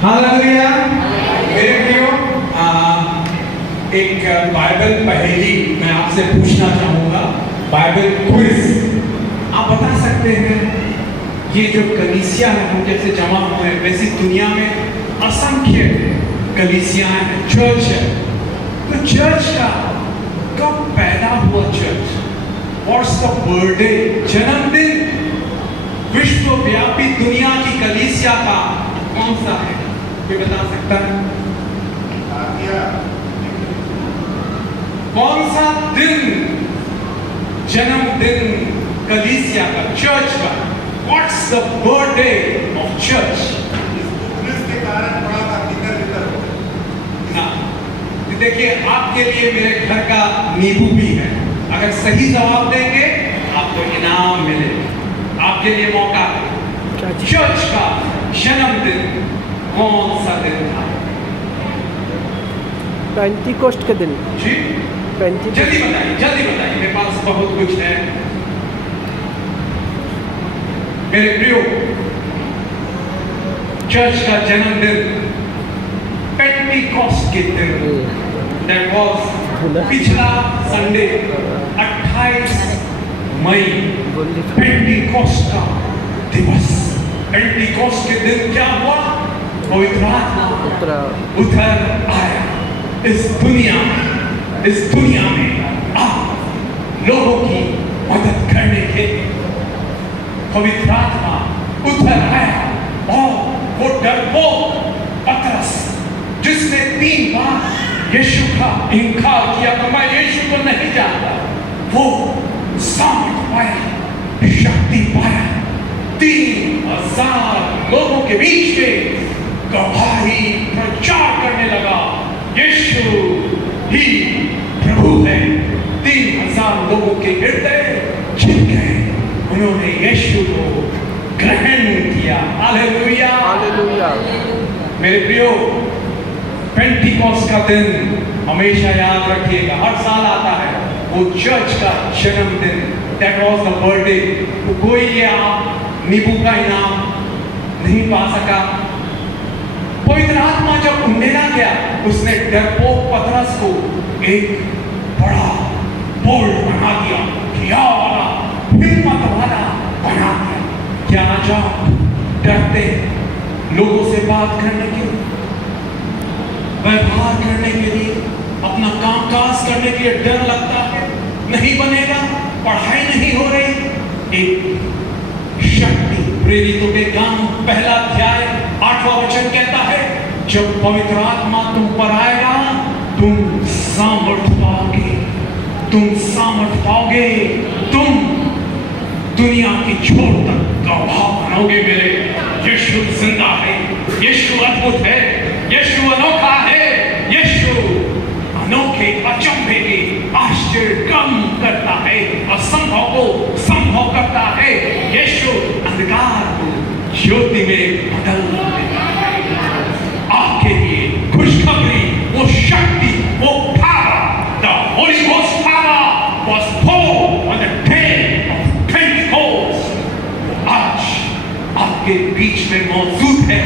Hallelujah. मेरे प्रियो, एक बाइबल पहेली मैं आपसे पूछना चाहूंगा, बाइबल क्विज। आप बता सकते हैं ये जो कलीसिया है, हम जैसे जमा हुए हैं, वैसी दुनिया में असंख्य कलीसियां हैं, चर्च है। तो चर्च का कब पैदा हुआ चर्च? व्हाट्स द बर्थडे, जन्मदिन विश्वव्यापी दुनिया की कलीसिया का कौन सा है? कोई बता सकता है? कौन सा दिन जन्मदिन कलीसिया का, चर्च का? What's the birthday of church? के कारण थोड़ा सा भीतर ना, देखिए आपके लिए मेरे घर का नींबू भी है। अगर सही जवाब देंगे आपको इनाम मिलेगा। आपके लिए मौका है। चर्च का जन्मदिन कौन सा दिन था? पेंटिकोस्ट के दिन। जी जल्दी बताइए, जल्दी बताइए, मेरे पास बहुत कुछ है। मेरे प्रियो, चर्च का जन्मदिन पेंटिकोस्ट के दिन, दैट वाज पिछला संडे 28 मई, पेंटिकोस्ट का दिवस। पेंटिकोस्ट के दिन क्या हुआ? पवित्र आत्मा उतर आया इस दुनिया में आप लोगों की मदद करने के लिए। पवित्र आत्मा उतर आया और वो डरपोक पतरस, जिसने 3 बार यीशु का इनकार किया तो मैं यीशु को नहीं जानता, वो सामर्थ पाया, शक्ति पाया। 3000 लोगों के बीच में गवाही प्रचार करने लगा, यीशु ही प्रभु है। 3000 लोगों के हृदय छिप गए, उन्होंने यीशु को ग्रहण किया। Hallelujah, hallelujah. मेरे प्रियो, पेंटिकोस्ट का दिन हमेशा याद रखिएगा, हर साल आता है, वो चर्च का जन्मदिन, दैट वाज द बर्थडे। तो कोई ये आप नींबू का इनाम नहीं पा सका। पवित्र आत्मा जब उंडेला गया, उसने डरपोक पतरस को एक बड़ा बोल्ड बना दिया, क्या वाला, हिम्मत वाला बना दिया। क्या आज आप डरते लोगों से बात करने के लिए, व्यवहार करने के लिए, अपना कामकाज करने के लिए डर लगता है? नहीं बनेगा, पढ़ाई नहीं हो रही। एक शक्ति, प्रेरितों के काम 1 अध्याय 8वां वचन कहता है, जब पवित्र आत्मा तुम पर आएगा तुम सामर्थ पाओगे, तुम सामर्थ पाओगे, तुम दुनिया की छोर तक गवाह बनोगे। मेरे यीशु जिंदा है, यीशु अद्भुत है, यीशु अनोखा है, यीशु अनोखे अचंभे के आश्चर्य कम करता है, असंभव को संभव करता है। यीशु अंधकार को ज्योति में बदल देता है। आपके लिए खुशखबरी, वो शक्ति, वो power, the Holy Ghost power was poured on the day of Pentecost. आज आपके बीच में मौजूद है।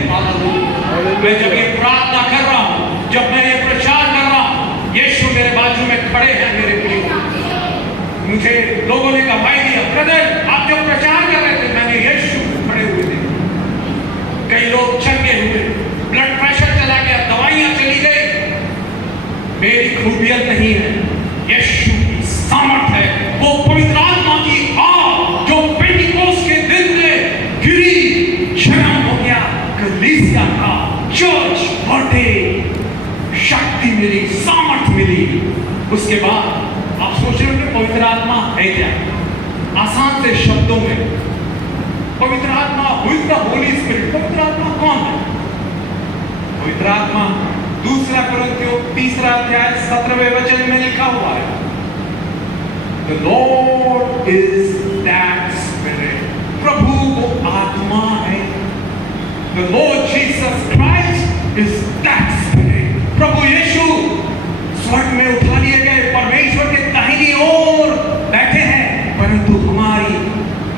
मैं जब ये प्रार्थना कर रहा हूँ, जब मैं ये प्रचार कर रहा हूँ, यीशु मेरे बाजू में खड़े हैं। मेरे प्रिय, मुझे लोगों ने कहा, भाई ब्रदर आप जब प्रचार कर रहे थे, मैंने यीशु खड़े हुए थे। कई लोग चंगे हुए, ब्लड प्रेशर चला गया, दवाइयां चली गई। मेरी खूबियत नहीं है, यीशु की सामर्थ है। वो पवित्र आत्मा की आग जो पेंटिकोस्ट के दिन में गिरी, जन्म हो गया कलीसिया का, चर्च बर्थडे, शक्ति मिली, सामर्थ मिली। उसके बाद आप सोच रहे हो कि पवित्र आत्मा है क्या? आसान से शब्दों में, पवित्र आत्मा, who is the Holi spirit? पवित्र आत्मा कौन है? पवित्र आत्मा 2 कुरिन्थियों 3 अध्याय 17वें वचन में लिखा हुआ है, The Lord is that Spirit. प्रभु वो आत्मा है। The Lord Jesus Christ is that Spirit. प्रभु यीशु स्वर्ग में उठा लिए गए, परमेश्वर के दाहिनी ओर बैठे हैं, परंतु हमारी,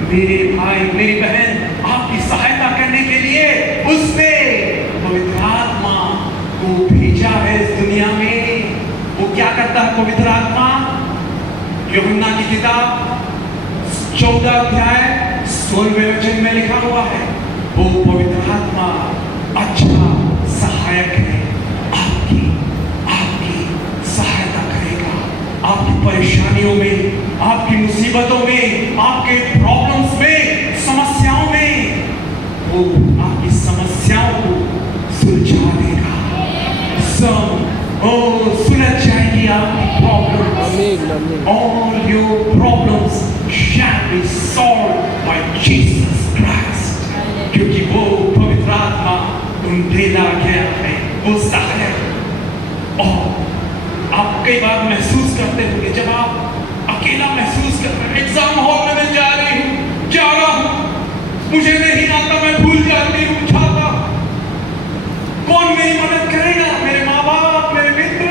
मेरे भाई मेरी बहन, आपकी सहायता करने के लिए उसने पवित्र पवित्र आत्मा? यूहन्ना की किताब 14 अध्याय 16वें वचन में लिखा हुआ है, वो पवित्र आत्मा अच्छा सहायक है, आपकी सहायता करेगा, आपकी परेशानियों में, आपकी मुसीबतों में, आपके प्रॉब्लम्स में, समस्याओं में, वो आपकी समस्याओं को सुलझा देगा। सुलझ जाएगी आपकी problem. All your problems shall be solved by Jesus Christ, क्योंकि वो पवित्र आत्मा उन्हें गया है, वो सहायक। और आप कई बार महसूस करते होंगे, जब आप अकेला महसूस करते हैं, एग्जाम हॉल में मैं जा रहा हूँ, मुझे नहीं आता, मैं भूल जाती हूँ, छाता, कौन मेरी मदद करेगा? मेरे माँ बाप, मेरे मित्र?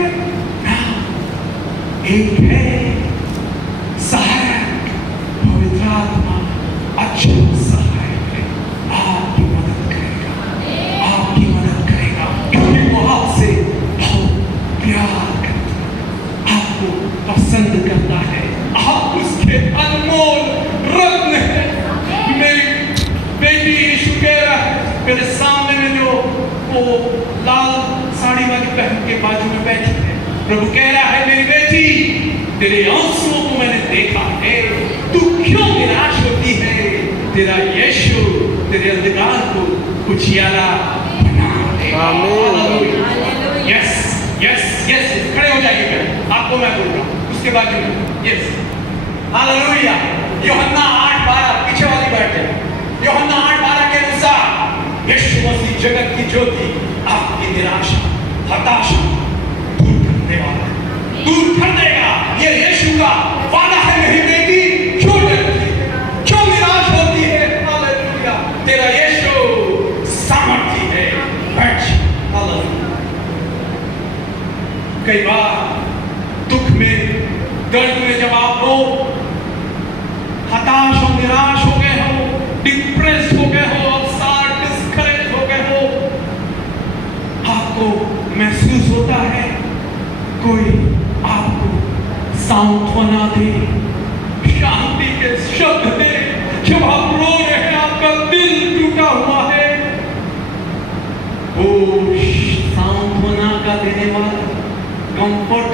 एक है सहायक, पवित्र आत्मा अच्छा सहायक है, आपकी मदद करेगा, क्योंकि वो आपसे बहुत प्यार करता है, आपको पसंद करता है, आप उसके अनमोल रत्न हैं। मेरी बेटी यीशु कह रहा है, मेरे सामने में जो वो लाल साड़ी वाली पहन के बाजू में बैठी है, प्रभु कह रहा है, मेरी बेटी, तेरे आंसुओं को मैंने देखा है, तू क्यों निराश होती है? तेरा यीशु तेरे अंधकार को उजियारा बना देगा। यस यस यस, खड़े हो जाइए, आपको मैं बोल रहा हूँ उसके बाजू में। Yes, hallelujah. यूहन्ना 8:12, पीछे वाली बैठ जाए। यूहन्ना 8:12 के अनुसार यीशु मसीह जगत की ज्योति, आपकी निराशा, हताशा दूर कर देगा। ये यीशु का वादा है। मेरी बेटी, क्यों डरती है, क्यों निराश होती है? हालेलुया, तेरा यीशु सामर्थी है। बैठ। हालेलुया। कई बार दुख में, दर्द में जब आप हो, हताश और निराश हो गए हो, डिप्रेस हो गए हो, अपसेट, डिस्करेज हो गए हो, आपको महसूस होता है कोई आपको सांत्वना दे, शांति के शब्द दे। जब आप रो रहे हैं, आपका दिल टूटा हुआ है, वो सांत्वना का देने वाला, कंफर्ट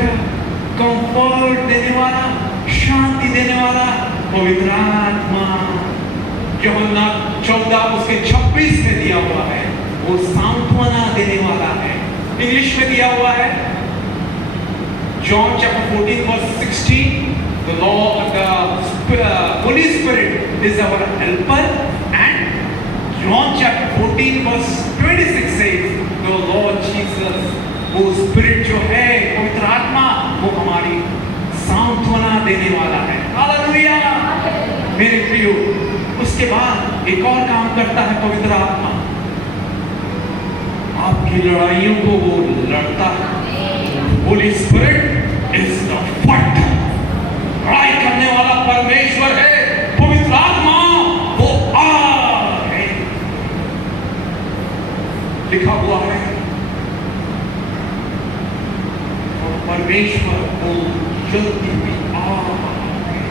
देने वाला, शांति देने वाला पवित्र आत्मा, यूहन्ना 14 उसके 26 में दिया हुआ है, वो सांत्वना देने वाला है। इंग्लिश में दिया हुआ है, John chapter 14 verse 16, the Holy Spirit is our helper, and John chapter 14 verse 26 says, the Lord Jesus, वो स्पिरिट जो है, पवित्र आत्मा, वो हमारी सांत्वना देने वाला है। हालेलुया मेरे प्रियो। उसके बाद एक और काम करता है पवित्र आत्मा, आपकी लड़ाइयों को वो लड़ता है। Holy Spirit is the fighter, लड़ाई करने वाला परमेश्वर है। पवित्र आत्मा वो आग है, लिखा हुआ है, और परमेश्वर वो जलती हुई आग है,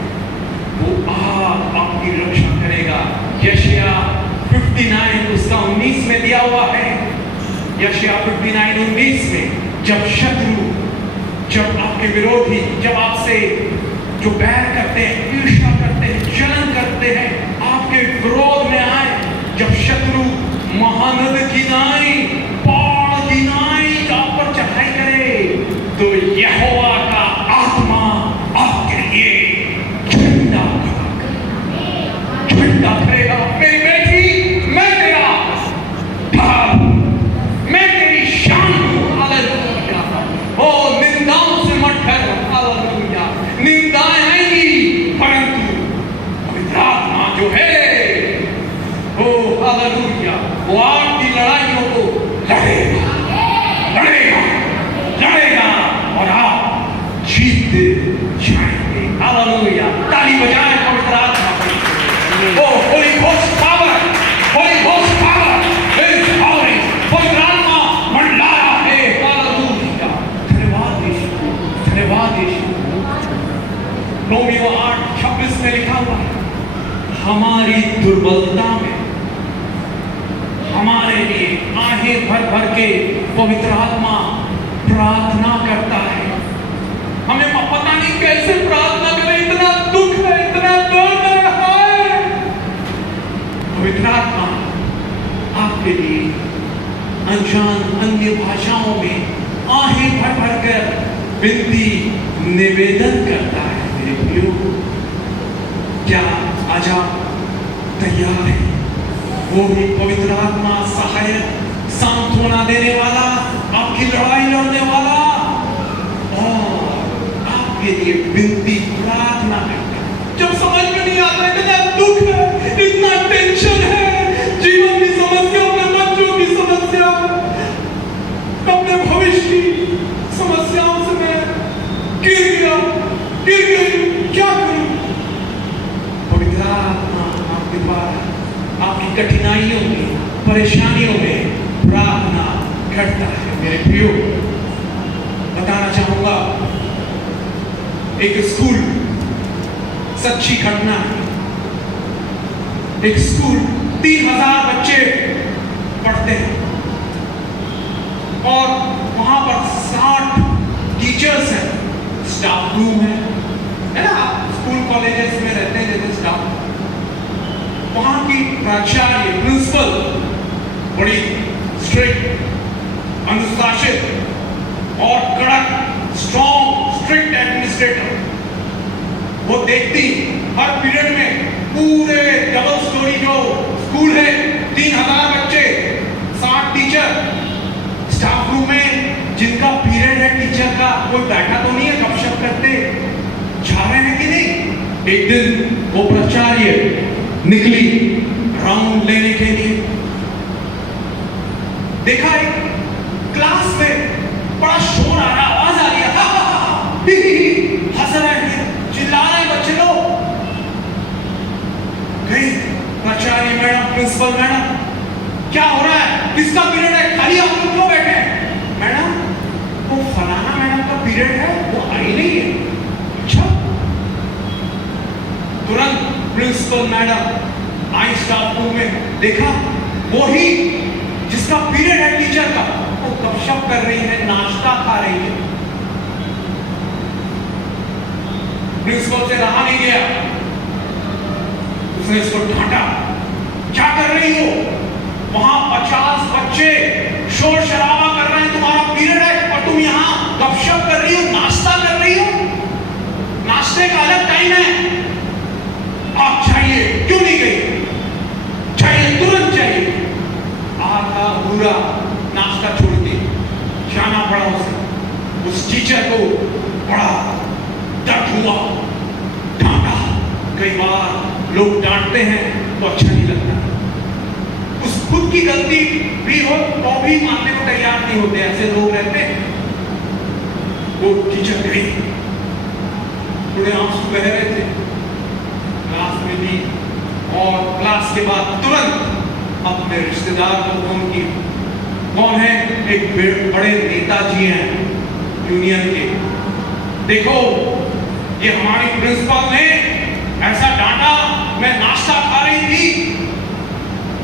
वो आग आपकी रक्षा करेगा। यशायाह 59 उसका 19 में दिया हुआ है। यशायाह 59:19 में, जब शत्रु, जब आपके विरोधी, जब आपसे जो बैर करते हैं, ईर्ष्या करते हैं, जलन करते हैं, आपके विरोध में आए, जब शत्रु महानद की नाई, पहाड़ की नाई आप पर चढ़ाई करे, तो यहोवा का आत्मा आपके लिए झंडा करेगा। मेरी बेटी, मैं तेरा ढाल, मैं तेरी शान हूं। हालेलुया। ओ निंदाओं से मत डरो। हालेलुया। निंदाएं आएंगी, परंतु पवित्र आत्मा जो है, ओ हालेलुया, वो आपकी लड़ाइयों को लड़ेगा, और आप जीत जाएंगे। हालेलुया। ताली बजाएं पवित्र आत्मा की। Oh holy ghost power, holy ghost power is powering. पवित्र आत्मा मंडलाया है। हालेलुया। धन्यवाद यीशु, धन्यवाद यीशु। हमारी दुर्बलता में हमारे लिए आहें भर भर के पवित्र आत्मा प्रार्थना करता है। हमें पता नहीं कैसे प्रार्थना करें, इतना दुख है, इतना दर्द है, हाय। पवित्र आत्मा आपके लिए अनजान अन्य भाषाओं में आहें भर भर कर विनती निवेदन करता है। मेरे प्रियो, क्या आज आप तैयार हैं? वो भी पवित्र आत्मा सहायक, सांत्वना देने वाला, आपकी लड़ाई लड़ने वाला और आपके लिए विनती प्रार्थना करता है। जब समझ में नहीं आता, इतना दुख है, इतना टेंशन है, जीवन की समस्या, अपने बच्चों की समस्या, अपने भविष्य की समस्याओं से मैं गिर गई, क्या करूं? पवित्र आत्मा आपके पास आपकी कठिनाइयों में, परेशानियों में प्रार्थना करता है। मेरे प्रियो, बताना चाहूंगा एक स्कूल, सच्ची घटना है। एक स्कूल 3000 बच्चे पढ़ते हैं और वहां पर 60 टीचर्स हैं, स्टाफ रूम है ना? आप स्कूल कॉलेजेस में रहते हैं जैसे स्टाफ। वहां की प्राचार्य, प्रिंसिपल बड़ी स्ट्रिक्ट, अनुशासित और कड़क, स्ट्रॉन्ग, स्ट्रिक्ट एडमिनिस्ट्रेटर। वो देखती हर पीरियड में पूरे डबल स्टोरी जो स्कूल है, 3000 बच्चे, 60 टीचर, स्टाफ रूम में जिनका पीरियड है टीचर का, कोई बैठा तो नहीं है, गपशप करते जा रहे हैं कि नहीं। एक दिन वो प्राचार्य निकली राउंड लेने के लिए। देखा एक क्लास में बड़ा शोर आ रहा, आवाज आ रही है, हंस रहे हैं, चिल्ला रहे हैं बच्चे लोग। गई प्राचार्य मैडम, प्रिंसिपल मैडम, क्या हो रहा है, किसका पीरियड है, खाली आप लोग क्यों बैठे हैं? मैडम, वो फलाना मैडम का पीरियड है, वो आई नहीं है। अच्छा। तुरंत प्रिंसिपल मैडम आई स्टाफ रूम में, देखा वो ही जिसका पीरियड है टीचर का, वो गपशप कर रही है, नाश्ता खा रही है। प्रिंसिपल से रहा नहीं गया, उसने इसको डांटा, क्या कर रही हो? वहां 50 बच्चे शोर शराबा कर रहे हैं, तुम्हारा पीरियड है और तुम यहां गपशप कर रही हो, नाश्ता कर रही हो। नाश्ते का अलग टाइम है, आप चाहिए, क्यों नहीं गई? चाहिए, तुरंत चाहिए। आधा पूरा नाश्ता छोड़ के जाना पड़ा उसे। उस टीचर को बड़ा दर्द हुआ, डांटा। कई बार लोग डांटते हैं तो अच्छा नहीं लगता, उस खुद की गलती भी हो तो भी मानने को तैयार नहीं होते, ऐसे लोग रहते हैं। वो टीचर गई, थोड़े आंसू बह रहे थे, क्लास में भी, और क्लास के बाद तुरंत अपने रिश्तेदार को फोन की। कौन है? एक बड़े नेताजी हैं यूनियन के। देखो, ये हमारी प्रिंसिपल ने ऐसा डांटा, मैं नाश्ता खा रही थी,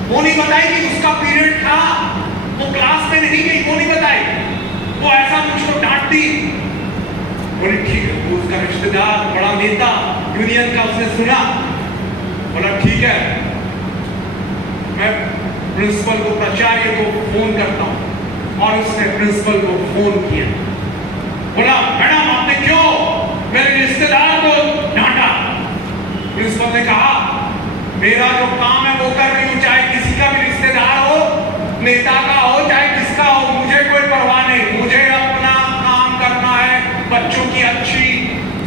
वो नहीं बताई कि उसका पीरियड था, वो क्लास में नहीं गई, वो नहीं बताई, वो ऐसा मुझको डांटती। बोले ठीक है, वो उसका रिश्तेदार, बड़ा नेता यूनियन का, उसने सुना, बोला ठीक है, मैं प्रिंसिपल को, प्राचार्य को फोन करता हूं। और उसने प्रिंसिपल को फोन किया, बोला मैडम आपने क्यों मेरे रिश्तेदार को डांटा? प्रिंसिपल ने कहा मेरा जो काम है वो कर रही हूं, चाहे किसी का भी रिश्तेदार हो, नेता का हो, चाहे किसका हो, मुझे कोई परवाह नहीं, मुझे अपना काम करना है, बच्चों की अच्छी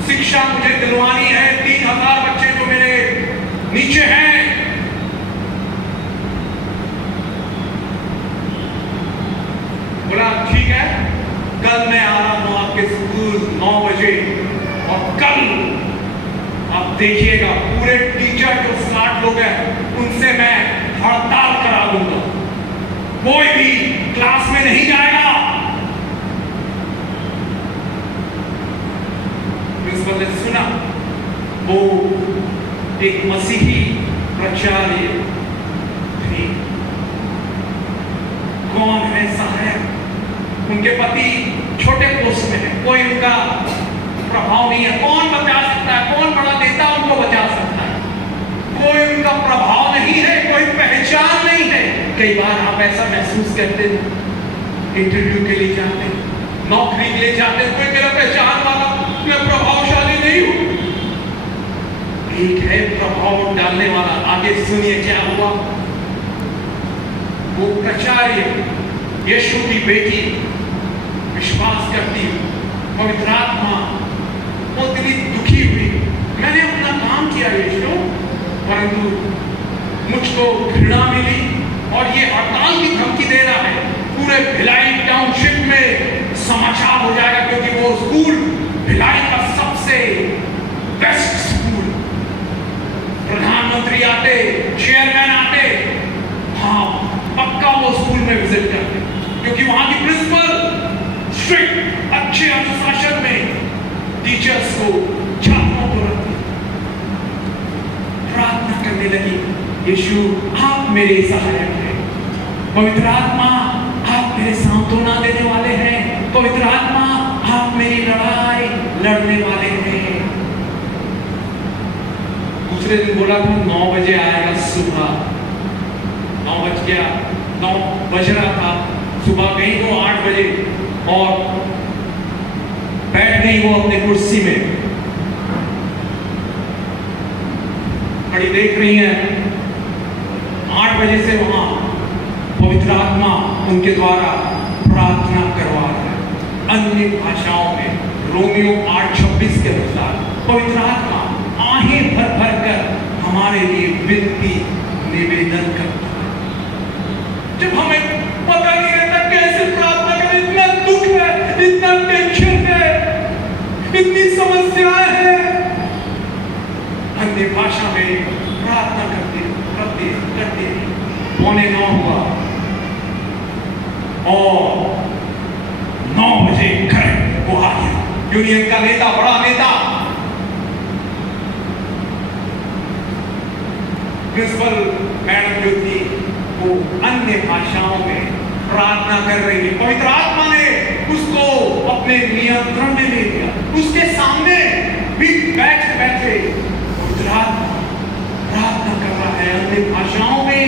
शिक्षा मुझे दिलवानी है। 3000 बच्चे जो मेरे नीचे हैं, बोला ठीक है, कल मैं आ रहा हूं आपके स्कूल 9 बजे, और कल आप देखिएगा पूरे टीचर जो 60 लोग हैं उनसे मैं हड़ताल करा दूंगा, कोई भी क्लास में नहीं जाएगा। प्रिंसिपल ने सुना, वो एक मसीही प्रचार्य थे। कौन है सहायक? उनके पति छोटे पोस्ट में है, कोई उनका प्रभाव नहीं है। कौन बचा सकता है? कौन बड़ा नेता उनको बचा सकता है? कोई उनका प्रभाव नहीं है, कोई पहचान नहीं है। कई बार आप ऐसा महसूस करते हैं, इंटरव्यू के लिए जाते हैं, नौकरी के लिए जाते हैं, कोई मेरा पहचान वाला, मैं प्रभावशाली नहीं हूं। एक है प्रभाव डालने वाला। आगे सुनिए क्या हुआ। वो प्रचार्य यीशु की बेटी विश्वास करती हुई, पवित्र आत्मा वो दिली दुखी हुई, मैंने अपना काम किया यीशु, परंतु मुझको घृणा मिली और ये हड़ताल की धमकी दे रहा है। पूरे भिलाई टाउनशिप में समाचार हो जाएगा, क्योंकि वो स्कूल भिलाई का सबसे बेस्ट स्कूल। प्रधानमंत्री आते, चेयरमैन आते, हाँ पक्का वो स्कूल में विजिट करते, क्योंकि वहां की प्रिंसिपल स्ट्रिक्ट, अच्छे अनुशासन में टीचर्स को, छात्रों को रखती। प्रार्थना करने लगी, यीशु आप मेरे सहायक हैं, पवित्र आत्मा आप मेरे सांत्वना देने वाले हैं, पवित्र आत्मा आप मेरी लड़ाई लड़ने वाले हैं। दूसरे दिन बोला था 9 बजे आएगा सुबह, 9 बज गया, 9 बज रहा था, सुबह गई वो 8 बजे और बैठ गई वो अपने कुर्सी में, घड़ी देख रही है। 8 बजे से वहां पवित्र आत्मा उनके द्वारा प्रार्थना करवा रहा है अन्य भाषाओं में। रोमियो 8:26 के अनुसार पवित्र आत्मा आहें भर भर कर हमारे लिए विनती निवेदन करता है। जब हमें पता नहीं रहता कैसे प्रार्थना करें, इतना दुख है, इतना टेंशन है, इतनी समस्याएं हैं, अन्य भाषा में प्रार्थना करते करते करते 8:45 हुआ और 9 बजे घर वो आ गया। यूनियन का नेता, बड़ा नेता, प्रिंसिपल मैडम जो थी वो अन्य भाषाओं में प्रार्थना कर रही है। पवित्र आत्मा ने उसको अपने नियंत्रण में ले लिया। उसके सामने भी बैठे बैठे पवित्र आत्मा प्रार्थना कर रहा है अन्य भाषाओं में,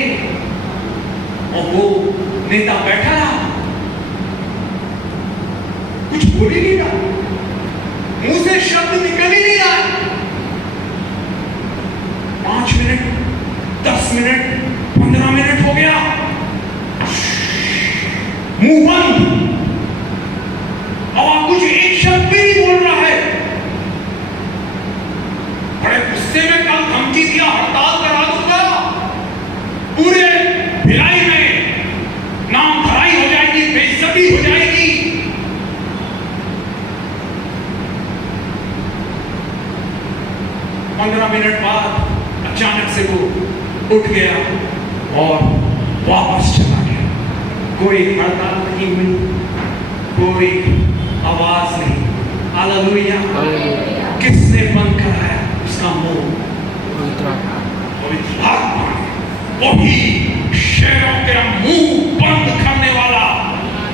और वो नेता बैठा रहा, कुछ बोल ही नहीं रहा, मुंह से शब्द निकल ही नहीं रहा। 5 मिनट, 10 मिनट, 15 मिनट हो गया, मुंह बंद, और कुछ एक शब्द भी नहीं बोल रहा है। बड़े गुस्से में कल धमकी दिया, हड़ताल करा दूंगा, पूरे भिलाई में नाम खराई हो जाएगी, बेइज्जती हो जाएगी। पंद्रह मिनट बाद अचानक से वो उठ गया और वापस चला गया। कोई हड़ताल नहीं हुई, कोई आवाज नहीं। हालेलुया। किसने बंद कराया उसका मुंह? पवित्र आत्मा। वही शेरों के मुंह बंद करने वाला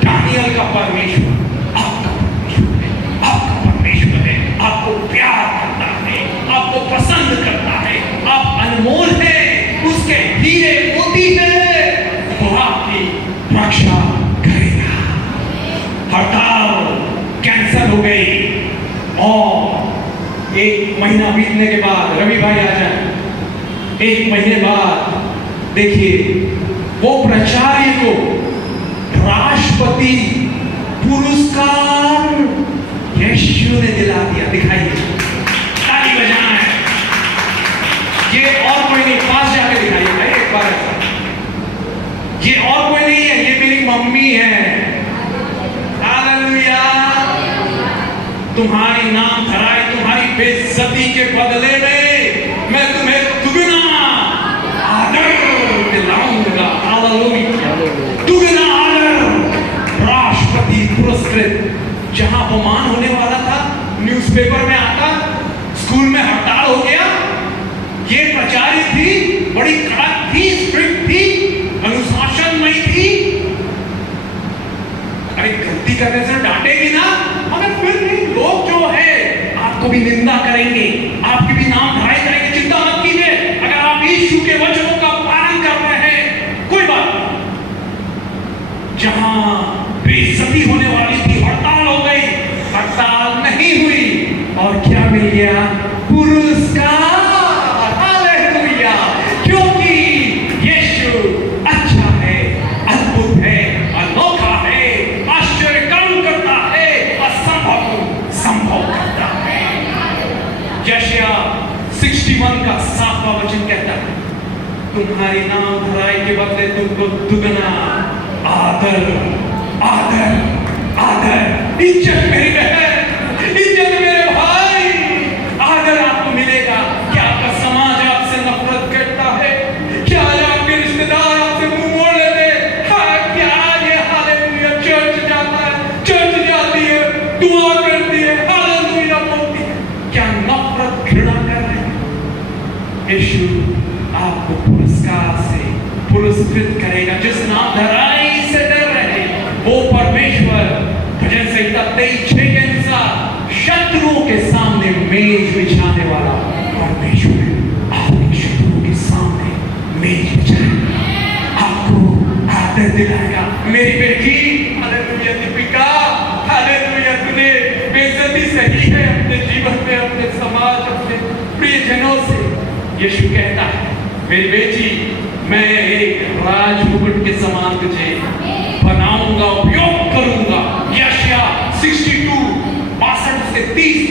दानियल का परमेश्वर आपका परमेश्वर है, आपका परमेश्वर है। आपको प्यार करता है, आपको पसंद करता है, आप अनमोल हैं, उसके हीरे मोती हैं, वो आपकी रक्षा करेगा। हड़ताल कैंसल हो गई और 1 महीना बीतने के बाद, रवि भाई आ जाए, 1 महीने बाद देखिए वो प्राचार्य को राष्ट्रपति पुरस्कार यीशु ने दिला दिया। दिखाइए, ताली बजाना है। ये और कोई नहीं, पास जाके दिखाइए भाई एक बार ऐसा। ये और कोई नहीं है, ये मेरी मम्मी है। हालेलुया। तुम्हारी नाम धराई, तुम्हारी बेइज्जती के बदले में मैं तुम्हें दुगना आदर दिलाऊंगा। हालेलुया। दुगना आदर, राष्ट्रपति पुरस्कृत। जहां अपमान होने वाला था, न्यूज़पेपर में आता, स्कूल में हड़ताल हो गया, ये प्राचार्य थी, बड़ी करने से डांटेगी ना, मगर फिर भी लोग जो है आपको भी निंदा करेंगे, आपकी भी नाम धराई जाएगी। चिंता मत कीजिए, अगर आप यीशु के वचनों का पालन कर रहे हैं, कोई बात नहीं। जहां बेइज्जती होने वाली थी, हड़ताल हो गई, हड़ताल नहीं हुई, और क्या मिल गया? पुरस्कार। हालेलुया! क्योंकि यीशु अच्छा है, अद्भुत है, अनोखा है, आश्चर्य काम करता है, असंभव को संभव करता है। यशायाह 61 का 7वां वचन कहता है, तुम्हारी नाम धराई के बदले तुमको दुगना आदर, आदर, आदर, इज्जत मेरी बहन, इज्जत मेरे भाई, आदर आपको मिलेगा। क्या आपका समाज आपसे नफरत करता है? क्या आज आपके रिश्तेदार आपसे मुंह मोड़ लेते हैं? हाँ, क्या ये हालेलुया चर्च जाता है, चर्च जाती है, दुआ करती है, हालेलुया बोलती है, क्या नफरत घृणा कर रहे हैं? यीशु आपको पुरस्कार से पुरस्कृत करेगा। जिस नाम धराई से डर रहे वो परमेश्वर, भजन संहिता 23:6 के अनुसार शत्रुओं के सामने मेज बिछाने वाला परमेश्वर आपके शत्रुओं के सामने मेज बिछाएगा, आपको आदर दिलाएगा। मेरी बेटी, हालेलुया दीपिका, हालेलुया, तूने बेइज्जती सही है अपने जीवन में, अपने समाज, अपने प्रियजनों से। यीशु कहता है, मेरी बेटी, मैं एक राजमुकुट के समान तुझे बनाऊंगा, उपयोग करूंगा। यशायाह 62:62-30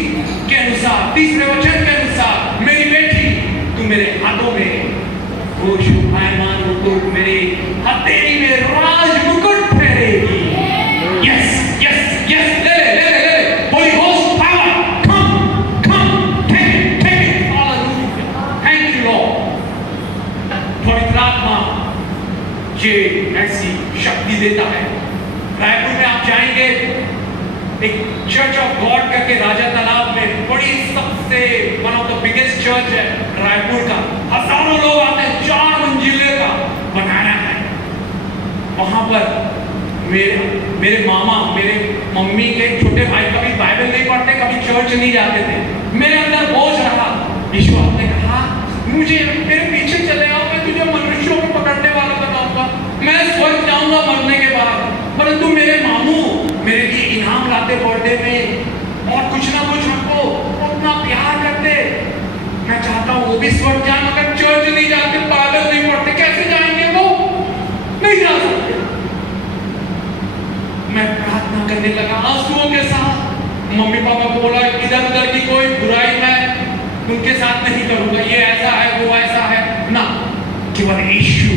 के अनुसार, तीसरे वचन के अनुसार, मेरी बेटी, तू मेरे हाथों में वो शोभायमान मुकुट, मेरे हथेली में राजमुकुट ठहरेगी। यस यस यस, ले ले ले ले ले, holy ghost power, come take it, hallelujah, thank you Lord. पवित्र आत्मा ये ऐसी शक्ति देता है। रायपुर में आप जाएंगे, एक चर्च ऑफ गॉड करके राजा तालाब में, बड़ी सबसे one of the biggest church है रायपुर का, हजारों लोग आते हैं, 4 मंजिले का बनाया है। वहां पर मेरे मामा, मेरे मम्मी के छोटे भाई कभी बाइबल नहीं पढ़ते, कभी चर्च नहीं जाते थे। मेरे अंदर बोझ रहा, ईश्वर ने कहा मुझे, मेरे पीछे चले आओ, मैं तुझे मनुष्यों को पकड़ने वाला बनाऊंगा, मैं स्वर्ग जाऊंगा मरने के बाद। परंतु मेरे मामू मेरे लिए इनाम लाते बर्थडे में, और कुछ ना कुछ हमको अपना प्यार करते। मैं चाहता हूँ वो भी स्वर्ग जाए, मगर चर्च नहीं जाते, बाइबल नहीं पढ़ते, कैसे जाएंगे वो? नहीं जा सकते। मैं प्रार्थना करने लगा आंसुओं के साथ। मम्मी पापा को बोला, इधर उधर की कोई बुराई मैं उनके साथ नहीं करूंगा, ये ऐसा है, वो ऐसा है ना, केवल यीशु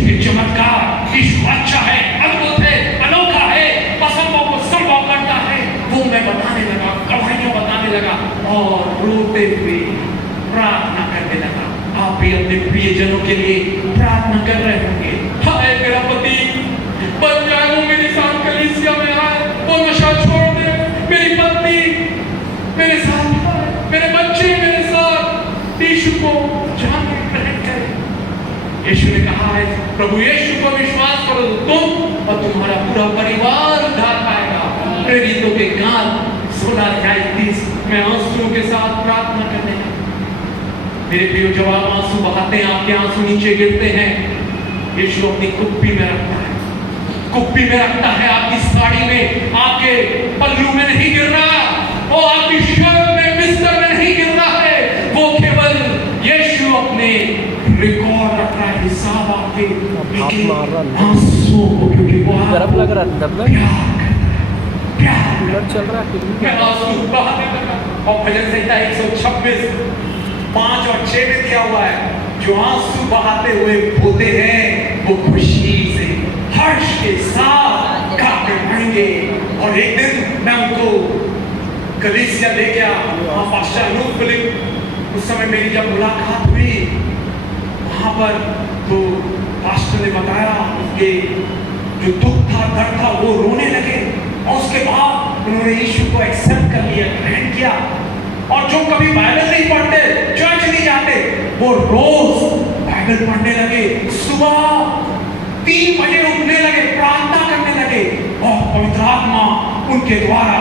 के चमत्कार। यीशु अच्छा है, अद्भुत है, अनोखा है, असंभव को संभव करता है, वो मैं बताने लगा, गवाहियां बताने लगा, और रोते हुए प्रार्थना करने लगा। आप भी अपने प्रियजनों के लिए प्रार्थना कर रहे होंगे, हाय मेरा पति बच जाए, वो मेरे साथ कलीसिया में आए, वो नशा छोड़ दे, मेरी पत्नी मेरे साथ, मेरे बच्चे मेरे साथ यीशु को जान ग्रहण करें। यीशु ने कहा है, प्रभु यीशु को विश्वास करो तुम और तुम्हारा पूरा परिवार उद्धार पाएगा। प्रेरितों के गान 16:30 में आंसुओं के साथ प्रार्थना करने लगा। मेरे प्रियो, जब आप आंसू बहाते हैं, आपके आंसू नीचे गिरते हैं, यीशु अपनी कुप्पी में रखता है, कुप्पी में रखता है, आपकी साड़ी में, आपके पल्लू में नहीं गिर रहा, वो आपकी शर्ट में, बिस्तर में नहीं गिर रहा है, वो केवल यीशु अपने रिकॉर्ड रख रहा है, हिसाब आपके आंसुओं को, क्योंकि वो गरम लग रहा है, प्यार चल रहा है। मैं आंसू बहाने लगा। और भजन संहिता 126:5 और 6 में दिया हुआ है, जो आंसू बहाते हुए बोते हैं वो खुशी से, हर्ष के साथ गाते रहेंगे। और एक दिन मैं उनको कलीसिया ले गया, वहाँ पास्टर अनूप फिलिप, उस समय मेरी जब मुलाकात हुई वहाँ पर, तो पास्टर ने बताया कि जो दुख था, दर्द था, वो रोने लगे, और उसके बाद उन्होंने यीशु को एक्सेप्ट कर लिया, ग्रहण किया। और जो कभी बाइबल नहीं पढ़ते, चर्च नहीं जाते, वो रोज बाइबल पढ़ने लगे, सुबह 3 बजे उठने लगे, प्रार्थना करने लगे। और पवित्र आत्मा उनके द्वारा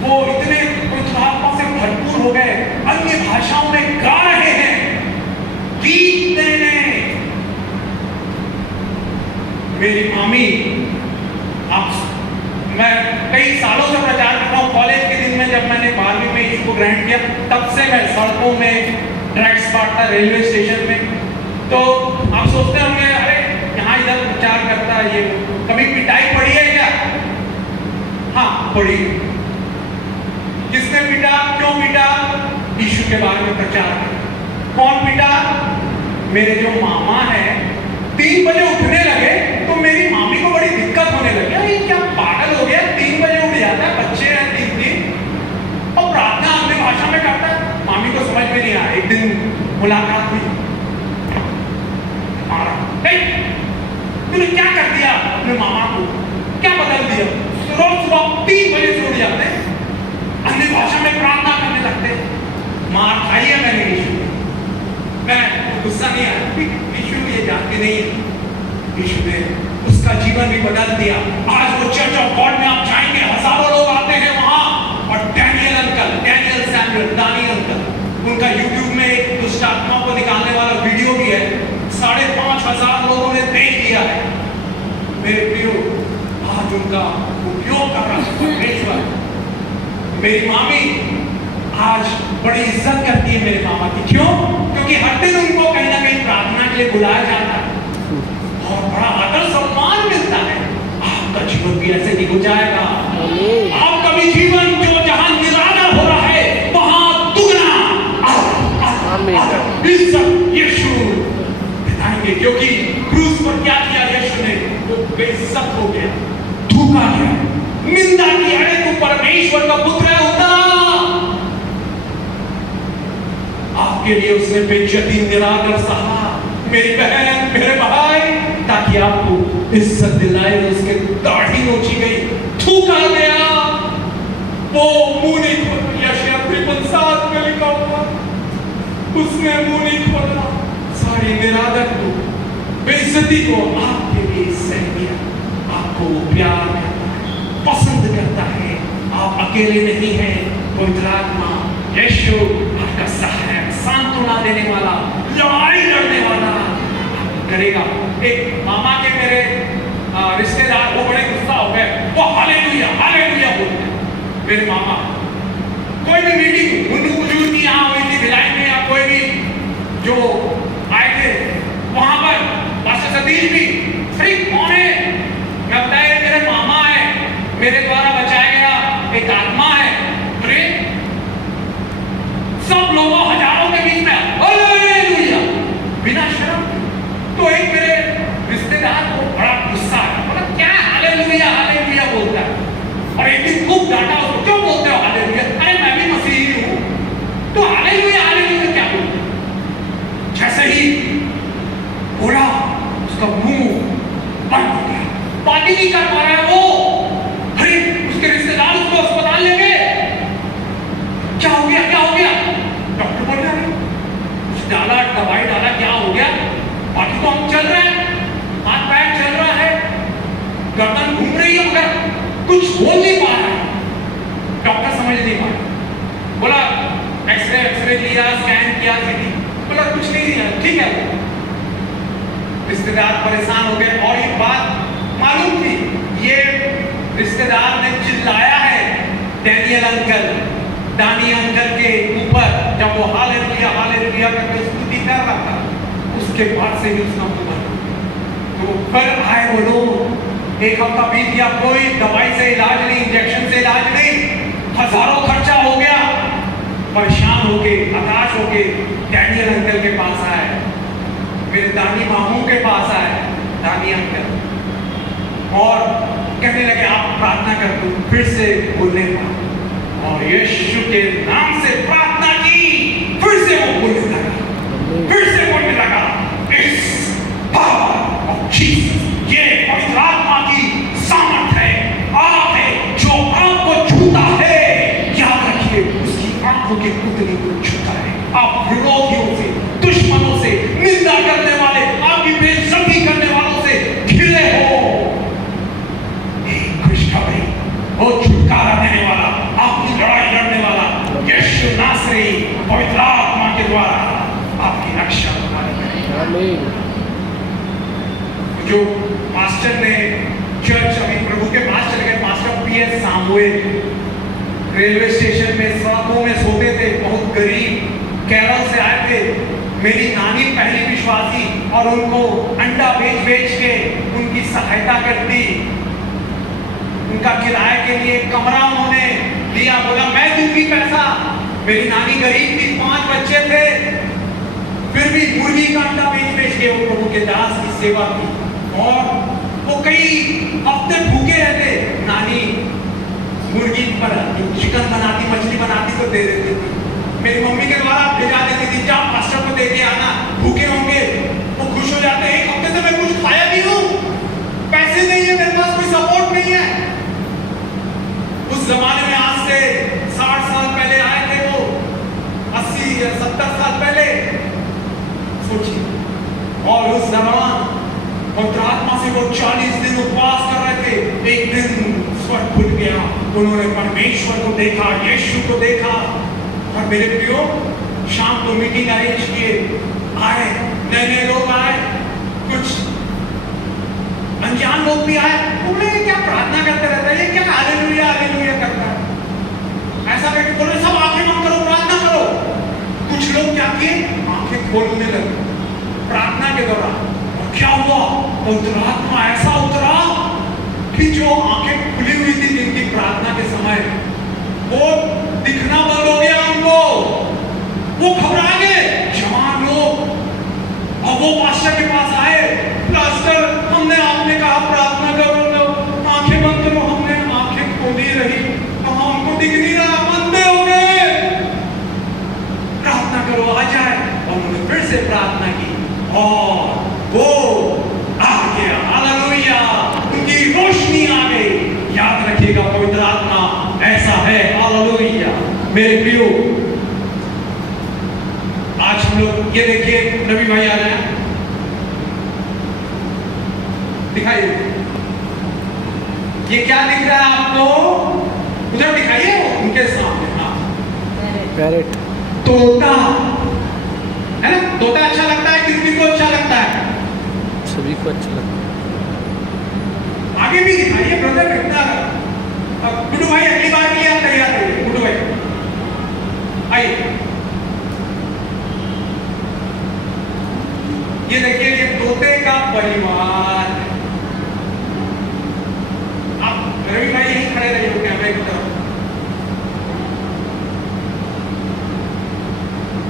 वो इतने पवित्र आत्मा से भरपूर हो गए, अन्य भाषाओं में गा रहे हैं, गीत देने। मेरी मामी, आप मैं कई सालों से प्रचार करता हूँ। कॉलेज के दिन में जब मैंने 12वीं में इसको ग्रहण किया, तब से मैं सड़कों में ट्रैक्स बांटता, रेलवे स्टेशन में। तो आप सोचते होंगे अरे यहाँ इधर प्रचार करता है ये, कभी पिटाई पड़ी है क्या? हाँ पड़ी। किसने पीटा, क्यों पीटा? यीशु के बारे में प्रचार कर। कौन पीटा? मेरे जो मामा है, 3 बजे उठने लगे तो मेरी मामी को बड़ी दिक्कत होने लगी। ये क्या पागल हो गया, 3 बजे उठ जाता है, बच्चे हैं 3 और प्रार्थना अपनी भाषा में करता है। मामी को समझ में नहीं आया। एक दिन मुलाकात हुई, तूने क्या कर दिया अपने मामा को, क्या बदल दिया? रोज सुबह 3 बजे से उठ जाते, अन्य भाषा में प्रार्थना करने लगते। मार खाई है मैंने यीशु, मैं गुस्सा नहीं आया, यीशु ये जानते नहीं है। यीशु ने उसका जीवन भी बदल दिया। आज वो चर्च ऑफ गॉड में आप जाएंगे, हजारों लोग आते हैं वहां। और Daniel uncle, Daniel Samuel, Daniel uncle, उनका यूट्यूब में एक दुष्ट आत्माओं को निकालने वाला वीडियो भी है। 5,500 लोगों ने देख लिया है। मेरे प्रियो, आज उनका उपयोग कर रहा है परमेश्वर। मेरी मामी आज बड़ी इज्जत करती है मेरे मामा की। क्यों? क्योंकि हर दिन उनको कहीं ना कहीं प्रार्थना के लिए बुलाया जाता है और बड़ा आदर सम्मान मिलता है। आपका जीवन भी ऐसे नहीं हो जाएगा। आपका भी जीवन जो जहां निरादर हो रहा है, वहां दुगना इज्जत यीशु दिखाएंगे। क्योंकि क्रूस पर क्या किया यीशु ने? वो बेइज्जत हो गया, धोखा किया, निंदा की। अरे तू परमेश्वर का पुत्र है, उतना आपके लिए उसने बेइज्जती, निरादर सहा। मेरी बहन, मेरे भाई, ताकि आपको इज्जत दिलाए। उसके दाढ़ी नोची गई, थूका गया, वो मुंह नहीं खोला। यशायाह 53 में लिखा हुआ, उसने मुंह नहीं खोला। सारी निरादर को, बेइज्जती को आपके लिए सह दिया। आपको प्यार करता है, पसंद करता है। आप अकेले नहीं हैं। पवित्र आत्मा यीशु आपका सहायक, सांत्वना देने वाला, लड़ाई लड़ने वाला करेगा। एक मामा के मेरे रिश्तेदार, वो बड़े गुस्सा हो गए, वो हालेलुया हालेलुया बोलते हैं। मेरे मामा, कोई भी मीटिंग उनको बुजुर्ग की यहाँ हुई थी भिलाई में, या कोई भी जो आए थे वहां पर, पास्टर सतीश भी, सही कौन है? मैं बताया मेरे मामा है, मेरे द्वारा बचाया गया एक आत्मा है। अरे सब लोगों, हजारों के बीच में हालेलुया, बिना शर्म। तो एक मेरे रिश्तेदार को बड़ा गुस्सा है, बोला क्या हालेलुया हालेलुया बोलता है? और एक दिन खूब डांटा उसको, क्यों बोलते हो हालेलुया? अरे मैं भी मसीही हूं, तो हालेलुया हालेलुया क्या बोलते? जैसे ही बोला उसका मुंह बंद हो गया, बात ही नहीं कर पा रहा है वो। अरे उसके रिश्तेदार उसको अस्पताल ले गए। क्या हो गया, क्या हो गया? डॉक्टर बोल रहा है, कुछ डाला, दवाई डाला, क्या हो गया? बाकी तो हम चल रहे हैं, हाथ पैर चल रहा है, गर्दन घूम रही है, मगर कुछ बोल नहीं पा रहा है। डॉक्टर समझ नहीं पा रहा। बोला एक्सरे लिया, स्कैन किया, सीटी, बोला कुछ नहीं दिया, ठीक है। रिश्तेदार परेशान हो गए। और एक बात मालूम थी, ये रिश्तेदार ने चिल्लाया है डैनियल अंकल, दानियल अंकल के ऊपर, जब वो हालेलुया हालेलुया करके स्तुति कर रहा था, उसके बाद से ही उसका मुंह बंद। तो फिर आए वो लोग, एक हफ्ता बीत गया, कोई दवाई से इलाज नहीं, इंजेक्शन से इलाज नहीं, हजारों खर्चा हो गया। परेशान होके, हताश होके डैनियल अंकल के पास आए, मेरे दानी मामू के पास आए दानी अंकल, और कहने लगे आप प्रार्थना कर दो। फिर से बोलने लगा और यीशु के नाम से प्रार्थना की। फिर से वो बोलने लगा, फिर से बोलने लगा, इस पावर ऑफ जीसस, ये पवित्र आत्मा की सामर्थ है, आप है जो आपको छूता है, याद रखिए उसकी आंखों की पुतली को छूता है। आप विरोधियों से, दुश्मनों से, निंदा करने वाले, आपकी बेइज्जती करने वालों से घिरे हो। Very good. जो मास्टर ने चर्च अभी प्रभु के पास चले गए, master PS Samuel railway station में सड़कों में सोते थे, बहुत गरीब, केरल से आए थे। मेरी नानी पहली विश्वासी और उनको अंडा बेच बेच के उनकी सहायता करती। उनका किराए के लिए कमरा उन्होंने दिया, बोला मैं दूंगी पैसा। मेरी नानी गरीब थी, 5 बच्चे थे, फिर भी मुर्गी का अंडा बेच बेच के वो प्रभु के दास की सेवा की। और वो कई हफ्ते भूखे रहते। नानी मुर्गी पर चिकन बनाती, मछली बनाती तो दे देती थी। मेरी मम्मी के द्वारा भेजा देती थी, जा मास्टर को दे के आना, भूखे होंगे। वो खुश हो जाते, एक हफ्ते से मैं कुछ खाया नहीं हूँ, पैसे नहीं है मेरे पास, कोई सपोर्ट नहीं है। उस जमाने में आज से 60 साल पहले आए थे वो, 80 या 70 साल पहले, सोचिए। और उस दौरान पवित्र आत्मा से वो 40 दिन उपवास कर रहे थे। एक दिन स्वर्ग खुल गया, उन्होंने परमेश्वर को देखा, यीशु को देखा। और मेरे प्रियो, शाम को मीटिंग अरेंज किए, आए नए नए लोग आए, कुछ अनजान लोग भी आए। उन्हें क्या प्रार्थना करते रहता है, ये क्या हालेलुया हालेलुया करता है, ऐसा करके बोले सब आंखें बंद करो, प्रार्थना करो। कुछ लोग क्या किए, आंखें खोलने लगे प्रार्थना के दौरान। और क्या हुआ, पवित्र आत्मा ऐसा उतरा कि जो आंखें खुली हुई थी जिनकी प्रार्थना के समय, वो दिखना बंद हो गया उनको। वो घबरा गए जवान लोग, और वो पास्टर के पास आए, पास्टर हमने आपने कहा प्रार्थना करो, आंखें बंद करो, हमने आंखें खोली रही, हमको दिख नहीं रहा, अंधे हो गए, प्रार्थना करो आ जाए। और उन्होंने फिर से प्रार्थना की और वो आ गया, हालेलुया, उनकी रोशनी आ गई। याद रखिएगा पवित्र आत्मा ऐसा है, हालेलुया। मेरे प्रियो, आज हम लोग ये देखिए, रवि भाई आ रहे हैं, दिखाइए ये क्या दिख रहा है आपको, उधर दिखाइए उनके सामने। हाँ, पैरेट, तोता है ना, तोता अच्छा लगता है, किसी को अच्छा लगता है, सभी को अच्छा लगता है। आगे भी दिखाइए ब्रदर, कितना। गुड्डू भाई अगली बार के लिए आप तैयार रहिए, गुड्डू भाई आइए। ये देखिए, ये तोते का परिवार। आप रवि भाई यहीं खड़े रहिए कैमरे की तरफ।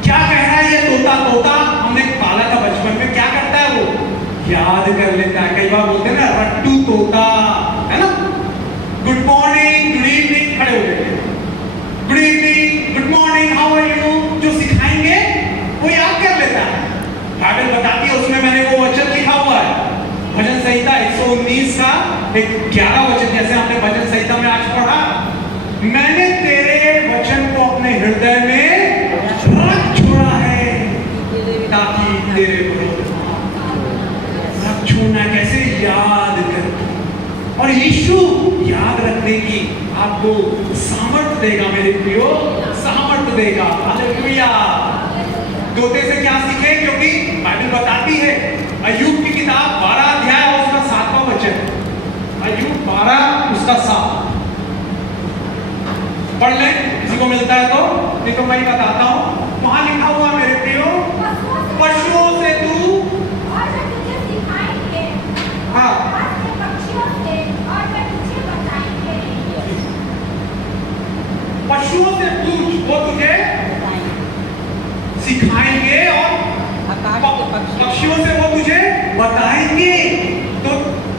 क्या कह रहा है ये तोता, तोता हमने पाला था बचपन में, क्या करता है वो, याद कर लेता है। कई बार बोलते हैं ना रट्टू तोता, है ना, गुड मॉर्निंग, गुड इवनिंग, खड़े हो गए, good evening, good morning, how are you, जो सिखाएंगे वो याद कर लेता है। बाइबल बताती है, उसमें मैंने वो वचन लिखा हुआ है, भजन संहिता 119 का 11 वचन, जैसे हमने भजन संहिता में आज पढ़ा, मैंने तेरे वचन को अपने हृदय में रख छोड़ा है ताकि तेरे विरोध रख छोड़ना, कैसे याद कर। और यीशु याद रखने की आपको सामर्थ्य देगा मेरे प्रियो, सामर्थ्य देगा, हालेलुया। तोते से क्या सीखे, क्योंकि बाइबल बताती है, अय्यूब की किताब 12 अध्याय और उसका 7वां वचन, अय्यूब 12 उसका 7, पढ़ ले किसी को मिलता है तो, नहीं तो मैं बताता हूँ। वहां लिखा हुआ मेरे प्रियो, पशुओं से तू, हाँ, पशुओं से पूछ, वो तुझे सिखाएंगे, और पक्षियों से वो तुझे बताएंगे। तो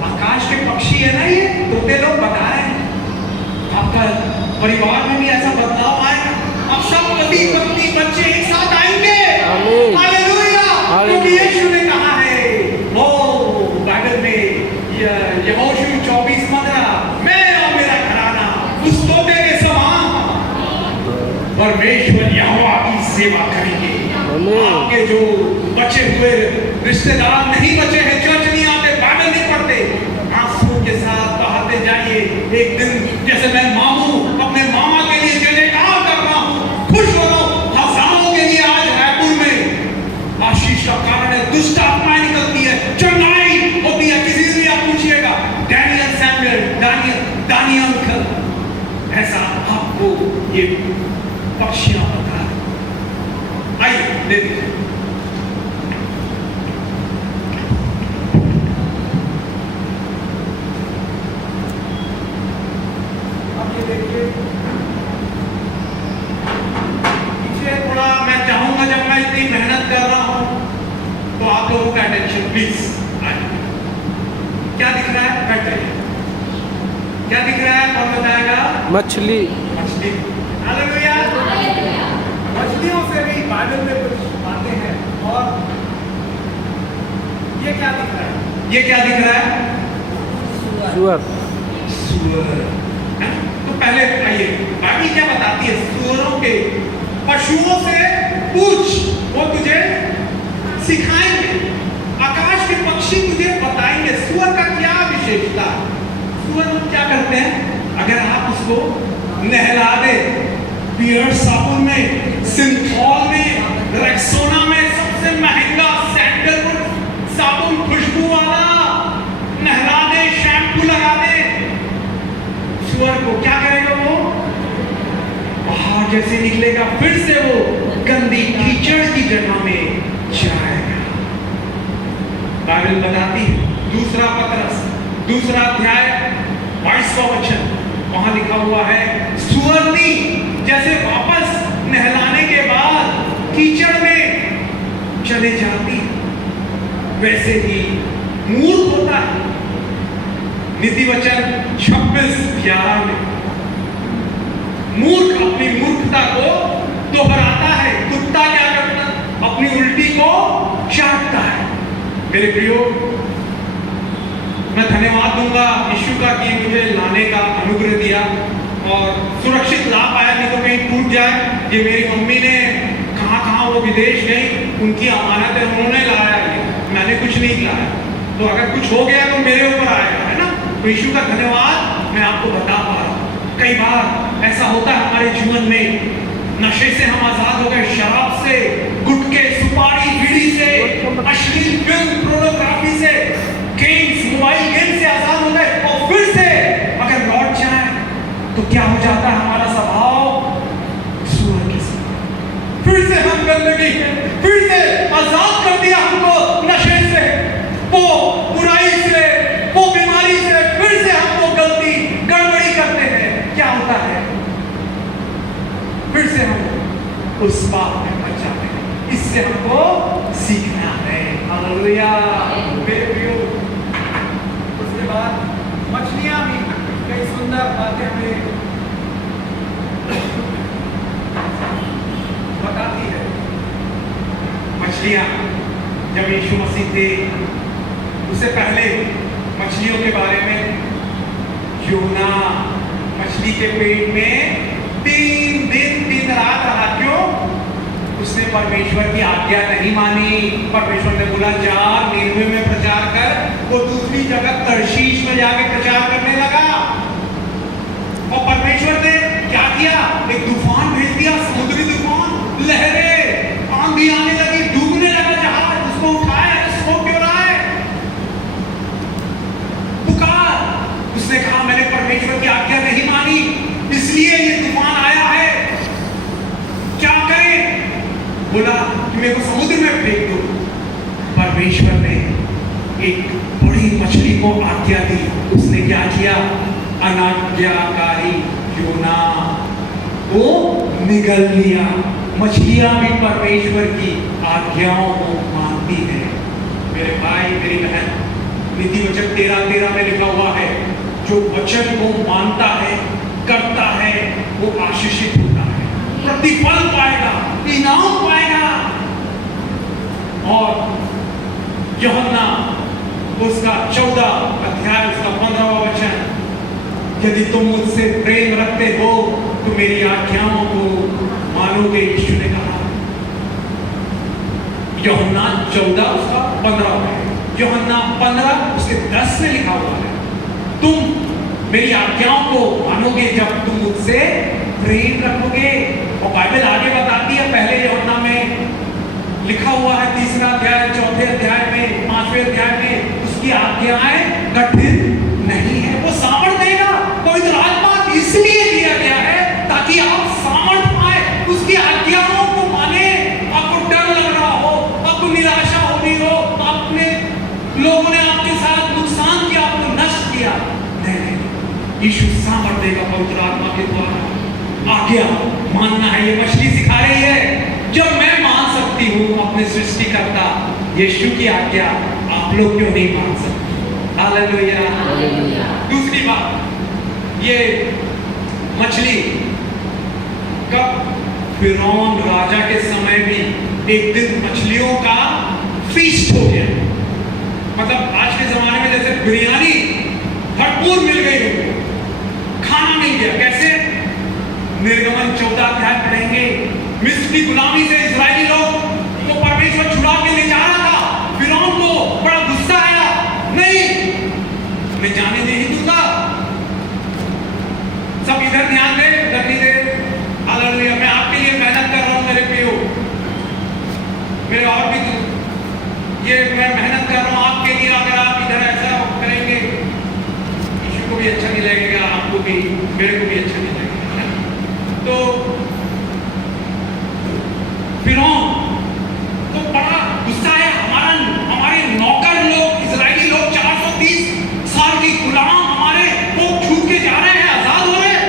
आकाश के पक्षी है ना, ये तोते लोग बता रहे हैं। आपका परिवार में भी ऐसा बदलाव आएगा, अब सब पति पत्नी बच्चे एक साथ आएंगे, हालेलुया, क्योंकि यीशु ने कहा है, ओ बाइबल में यहोशू 24:15, मैं और मेरा घराना उस तोते के समान परमेश्वर यहोवा की सेवा करेंगे। आपके जो बचे हुए रिश्तेदार नहीं बचे हैं, चर्च नहीं आते, बाइबल नहीं पढ़ते, आंसू के साथ बहाते जाइए। एक दिन जैसे मैं मामू अपने मामा के लिए जयकार कर रहा हूँ, खुश हो रहा हूँ, हजारों के लिए आज रायपुर में आशीष का कारण है, दुष्ट आत्माएं ये पक्षियां बता रही। आइए ले लीजिए। अब ये देखिए पीछे थोड़ा, मैं चाहूंगा जब मैं इतनी मेहनत कर रहा हूं तो आप लोगों का अटेंशन प्लीज। क्या दिख रहा है? बैठ जाइए। क्या दिख रहा है? कौन बताएगा? मछली। मछली। हालेलुया। मछलियों से भी बाइबल में कुछ बातें हैं। और ये क्या दिख रहा है? ये क्या दिख रहा है? सुअर। सुअर। तो पहले आइए, बाइबल क्या बताती है? सुअरों के, पशुओं से पूछ, वो तुझे सिखाएंगे। आकाश के पक्षी तुझे बताएंगे सुअर का क्या विशेषता। सुअर क्या करते हैं? अगर आप उसको नहला दे, बियर साबुन में, सिंथॉल में, रेक्सोना में सबसे महंगा सैंडलवुड साबुन खुशबू वाला नहला दे, शैम्पू लगा दे, सुअर को क्या करेगा? वो बाहर जैसे निकलेगा फिर से वो गंदी कीचड़ की जगह में जाएगा। बाइबल बताती है, दूसरा पत्रस, दूसरा अध्याय 22वां वचन, वहां लिखा हुआ है सुअरनी जैसे वापस नहलाने के बाद कीचड़ में चले जाती वैसे ही मूर्ख होता है। नीति वचन 26:11 में मूर्ख अपनी मूर्खता को दोहराता है, कुत्ता क्या करता? अपनी उल्टी को चाटता है। मेरे प्रियो, मैं धन्यवाद दूंगा यीशु का कि मुझे लाने का अनुग्रह दिया और सुरक्षित ला पाया, नहीं तो कहीं टूट जाए। ये मेरी मम्मी ने कहाँ वो विदेश गई, उनकी अमानत है, उन्होंने लाया ये, मैंने कुछ नहीं लाया। तो अगर कुछ हो गया तो मेरे ऊपर आएगा, है ना? तो यीशु का धन्यवाद मैं आपको बता पा रहा हूँ। कई बार ऐसा होता है हमारे जीवन में, नशे से हम आजाद हो गए, शराब से, गुटखे, सुपारी, बीड़ी से, अश्लील फिल्म, पोर्नोग्राफी से, गेम्स, मोबाइल गेम से आजाद हो गए और फिर से अगर लौट जाए तो क्या हो जाता है? हमारा स्वभाव सुअर के समान। फिर से हम गंदगी, फिर से आजाद कर दिया हमको नशे से, वो बुराई से, वो बीमारी से, फिर से हमको गलती गड़बड़ी करते हैं। क्या होता है? फिर से हम उस पाप में मच जाते हैं। इससे हमको सीखना है। हालेलुया। मेरे प्रियो, उसके बाद मछलियां भी कई सुंदर बातें हमें बताती है। मछलियां जब यीशु मसीह थे उससे पहले मछलियों के बारे में, योना मछली के पेट में 3 दिन 3 रात रहा। क्यों? उसने परमेश्वर की आज्ञा नहीं मानी। परमेश्वर ने बोला जा नीनवे में प्रचार कर। वो दूसरी जगह तर्शीश में जाके प्रचार करने लगा और परमेश्वर ने क्या किया? एक तूफान भेज दिया, समुद्री तूफान, लहरें, आंधी आने लगी, डूबने लगा जहाज। उसको उठाया, सो क्यों रहा है? पुकार। उसने कहा मैंने परमेश्वर की आज्ञा नहीं मानी, इसलिए ये तूफान आया है। क्या करें? बोला कि मेरे को समुद्र में फेंक दो। परमेश्वर ने एक बड़ी मछली को आज्ञा दी। उसने क्या किया? अनाज्ञाकारी योना को निगल लिया। मछलियां भी परमेश्वर की आज्ञाओं को मानती है। मेरे भाई, मेरी बहन, नीति वचन 13:13 में लिखा हुआ है, जो वचन को मानता है, करता है, वो आशीषित होता है, प्रतिफल पाएगा, इनाम पाएगा। और यूहन्ना उसका 14 अध्याय उसका 15वां वचन, यदि तुम मुझसे प्रेम रखते हो तो मेरी आज्ञाओं को मानोगे, यीशु ने कहा। यूहन्ना 14 उसका 15 है। यूहन्ना 15 उसके 10 में लिखा हुआ है, तुम मेरी आज्ञाओं को मानोगे जब तुम मुझसे प्रेम रखोगे। और बाइबल आगे बताती है, पहले यूहन्ना में लिखा हुआ है 3रा अध्याय, 4थे अध्याय में, 5वें अध्याय में, उसकी आज्ञाएं कठिन नहीं है। वो सामर्थ देगा, पवित्र आत्मा इसलिए दिया गया है ताकि आप आज्ञा मानना है। ये मछली सिखा रही है जब मैं मान सकती हूँ अपने सृष्टिकर्ता यीशु की आज्ञा, आप लोग क्यों नहीं मान सकते? हालेलुया। दूसरी बात, ये मछली कब, फिरौन राजा के समय भी एक दिन मछलियों का फीस्ट हो गया। मतलब आज के जमाने में जैसे बिरयानी भरपूर मिल गई हो, खाना मिल गया। कैसे? निर्गमन 14 अध्याय पढ़ेंगे, मिस्र की गुलामी से इजरायली लोग को परमेश्वर छुड़ा के ले जा रहा था। फिरौन को बड़ा गुस्सा आया, नहीं मैं जाने नहीं दूंगा। सब इधर ध्यान दे, उधर नहीं दे। हालेलुया। मैं आपके लिए मेहनत कर रहा हूं मेरे प्रियो, मेरे और भी ये मैं मेहनत कर रहा हूं आपके लिए। अगर आप इधर ऐसा करेंगे, यीशु को भी अच्छा नहीं लगेगा, आपको भी, मेरे को भी अच्छा नहीं लगेगा। तो फिरौन तो बड़ा गुस्सा है, हमारे नौकर लोग, इजरायली लोग 430 साल की गुलाम हमारे वो छूट के जा रहे हैं, आजाद हो रहे हैं।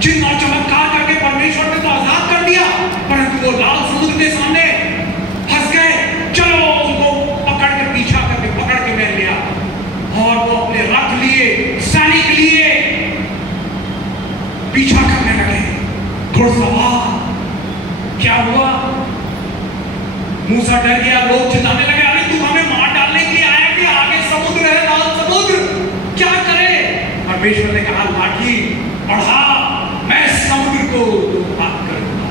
चिन्ह और चमत्कार करके परमेश्वर ने तो आजाद कर दिया, परंतु वो लाल समुद्र के सामने फंस गए। चलो उनको पकड़ के पीछा करके पकड़ के मैं लिया, और वो अपने रथ लिए, सैनिक लिए, पीछा करने लगे। घुड़सवार, क्या हुआ? मूसा डर गया, लोग चिल्लाने लगे, अरे तू हमें मार डालने के लिए आया कि आगे समुद्र है, लाल समुद्र, क्या करे? परमेश्वर ने कहा, लाठी बढ़ा, मैं समुद्र को बात करूंगा।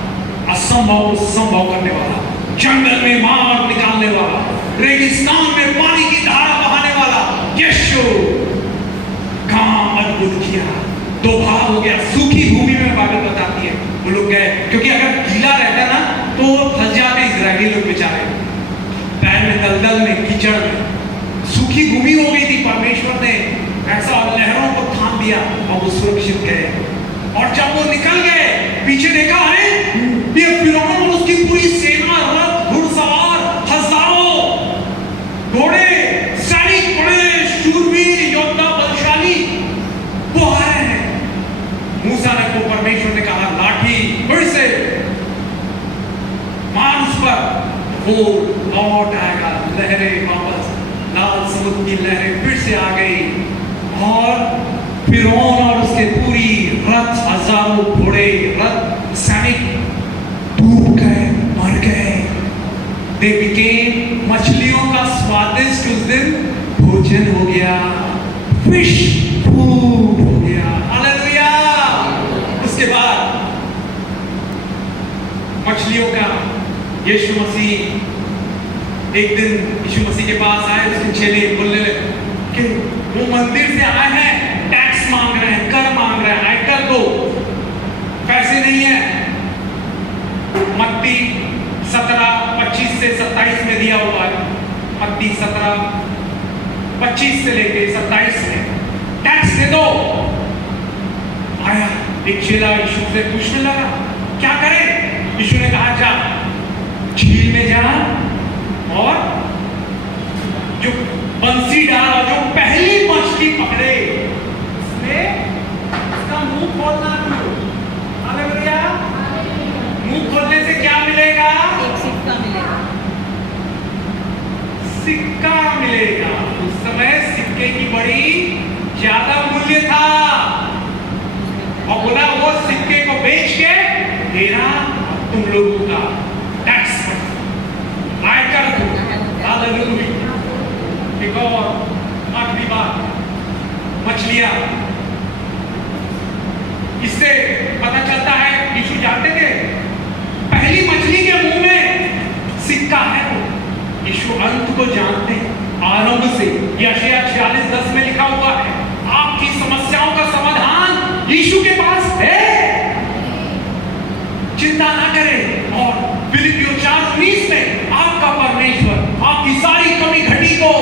असंभव को संभव करने वाला, जंगल में मार निकालने वाला, रेगिस्तान में पानी की धारा बहाने वाला यीशु काम अद्भुत किया। 2 भाग हो गया। सूखी भूमि में बाइबल बताती है वो लोग गए, क्योंकि अगर गीला रहता ना तो फंस जाते इजरायली लोग बेचारे, पैर में दलदल में, कीचड़ में। सूखी भूमि हो गई थी, परमेश्वर ने ऐसा लहरों को थाम दिया और वो सुरक्षित गए। और जब वो निकल गए, पीछे देखा, अरे ये फिरौन और उसकी पूरी सेना, रथ, घुड़सवार, हजारों घोड़े, सैनिक, बड़े शूरवीर योद्धा, बलशाली, वो आ रहे हैं। मूसा ने को परमेश्वर ने कहा, लाठी फिर से मार उस पर, वो लौट आएगा। लहरें वापस, लाल समुद्र की लहरें फिर से आ गई, और फिरौन और उसके पूरी रथ, हजारों घोड़े, रथ, सैनिक डूब गए, मर गए। They became, मछलियों का स्वादिष्ट उस दिन भोजन हो गया, फिश फूड हो गया। हालेलुया। उसके बाद मछलियों का यीशु मसीह एक दिन यीशु मसीह के पास आए, उसके चेले बोलने लगे कि वो मंदिर से आए हैं, टैक्स मांग रहे हैं, कर मांग रहे हैं, आयकर दो, पैसे नहीं है। मत्ती 17:25 से 27 में दिया हुआ है। मत्ती 17:25 से लेके 27 में, टैक्स दे दो। आया एक चेला यीशु से पूछने लगा, क्या करें? यीशु ने कहा, जा झील में जा और जो बंसी डाल और जो पहली मछली पकड़े उसका मुंह खोलना। हालेलुया। मुंह खोलने से क्या मिलेगा? एक सिक्का मिलेगा। सिक्का मिलेगा। उस समय सिक्के की बड़ी ज्यादा मूल्य था, और बोला वो सिक्के को बेच के तेरा तुम लोगों का टैक्स आयकर दो। हालेलुया। एक और आखिरी बात, मछलियां, इससे पता चलता है यीशु जानते थे पहली मछली के मुंह में सिक्का है। तो यीशु अंत को जानते हैं, आरंभ से। यशायाह 46:10 में लिखा हुआ है, आपकी समस्याओं का समाधान यीशु के पास है, चिंता ना करें। और फिलिपियों 4:19 में आपका परमेश्वर आपकी सारी कमी घटी को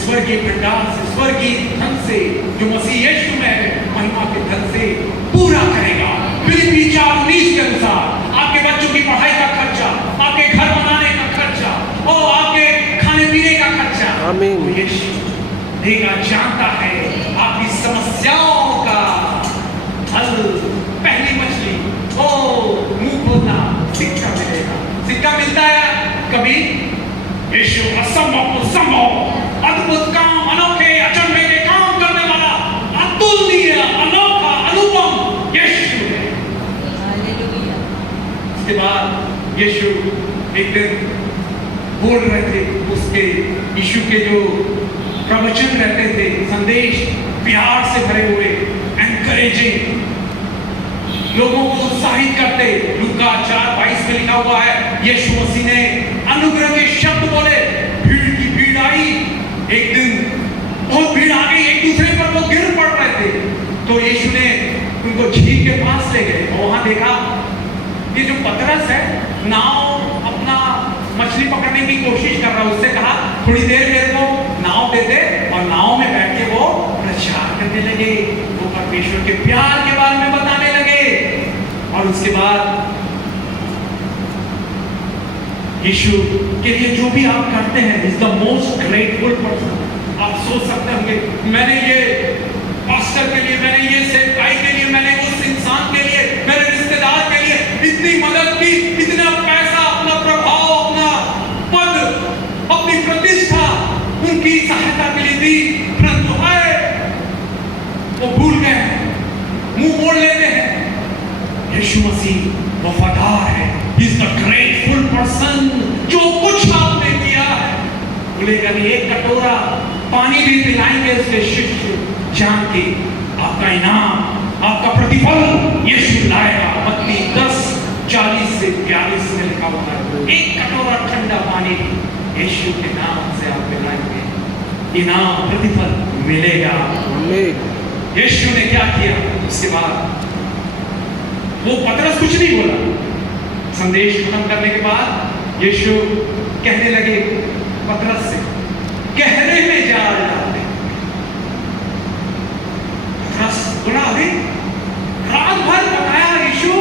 स्वर्गीय भंडार से, स्वर्गीय धन से, जो मसीह यीशु में है, महिमा के धन से पूरा करेगा। फिलिपियों 4:19 के अनुसार आपके बच्चों की पढ़ाई का खर्चा, आपके घर बनाने का खर्चा, और आपके खाने पीने का खर्चा, आमीन। यीशु देगा, जानता है। आपकी समस्याओं का हल संभव अद्भुत काम, अनोखे अचंभे के काम करने वाला अतुलनीय, अनोखा, अनुपम यीशु है। उसके बाद यीशु एक दिन बोल रहे थे, उसके यीशु के जो प्रवचन रहते थे, संदेश प्यार से भरे हुए, एनकरेजिंग, लोगों को उत्साहित करते। लूका 4:22 में लिखा हुआ है, यीशु मसीह ने अनुग्रह के शब्द बोले, भीड़ की भीड़ आई। एक दिन बहुत भीड़ आ गई, एक दूसरे पर वो गिर पड़ रहे थे, तो यीशु ने उनको झील के पास ले गए और वहां देखा ये जो पतरस है, नाव अपना मछली पकड़ने की कोशिश कर रहा है। उससे कहा थोड़ी देर मेरे को नाव दे दे, और नाव में बैठ के वो प्रचार करने लगे, वो परमेश्वर के प्यार के बारे में बताने लगे। और उसके बाद यीशु के लिए जो भी आप करते हैं, is the most grateful person. आप सोच सकते होंगे, मैंने ये पास्टर के लिए, मैंने ये सेवकाई के लिए, मैंने उस इंसान के लिए, मेरे रिश्तेदार के लिए इतनी मदद की, इतना पैसा, अपना प्रभाव, अपना पद, अपनी प्रतिष्ठा उनकी सहायता के लिए दी, परंतु आए वो भूल गए, मुंह मोड़ लेते हैं। यीशु मसीह वफादार है, he is the grateful person. जो कुछ आपने किया है, बोलेगा नहीं, एक कटोरा पानी भी पिलाएंगे उसके शिष्य, जान के आपका इनाम, आपका प्रतिफल यीशु लाएगा। मत्ती 10:40 से 42 में लिखा हुआ है, एक कटोरा ठंडा पानी यीशु के नाम से आप पिलाएंगे, इनाम, प्रतिफल मिलेगा। यीशु ने क्या किया? उसके बाद वो पतरस कुछ नहीं बोला। संदेश खत्म करने के बाद यीशु कहने लगे पतरस से, गहरे में जाल डाल दे। पतरस बोला, अरे रात भर पकाया यीशु,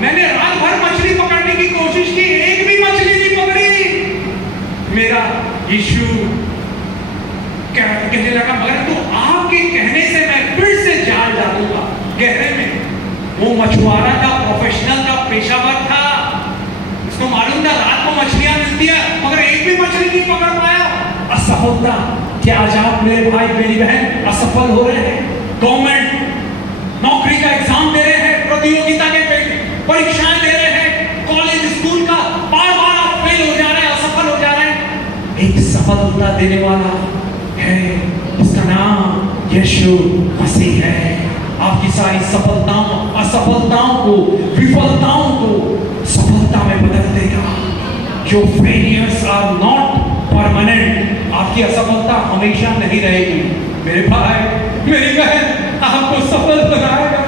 मैंने रात भर मछली पकड़ने की कोशिश की, एक भी मछली नहीं पकड़ी। मेरा यीशु कहने लगा, मगर तो आपके कहने से मैं फिर से जाल डालूंगा गहरे में। वो मछुआरा का, प्रोफेशनल का, पेशावर था, उसको मालूम था रात को मछलियां मिलती है, मगर एक भी मछली नहीं पकड़ पाया। असफलता, क्या आज आप मेरे भाई मेरी बहन असफल हो रहे हैं? गवर्नमेंट नौकरी का एग्जाम दे रहे हैं, प्रतियोगिता के परीक्षाएं दे रहे हैं, कॉलेज स्कूल का बार बार आप फेल हो जा रहे हैं, असफल हो जा रहे हैं। एक सफलता देने वाला है, उसका नाम यीशु मसीह है। आपकी सारी सफलताओं, असफलताओं को, विफलताओं को सफलता में बदल देगा। जो फेलियर्स आर नॉट परमानेंट, आपकी असफलता हमेशा नहीं रहेगी। मेरे भाई मेरी बहन, आपको सफल बनाएगा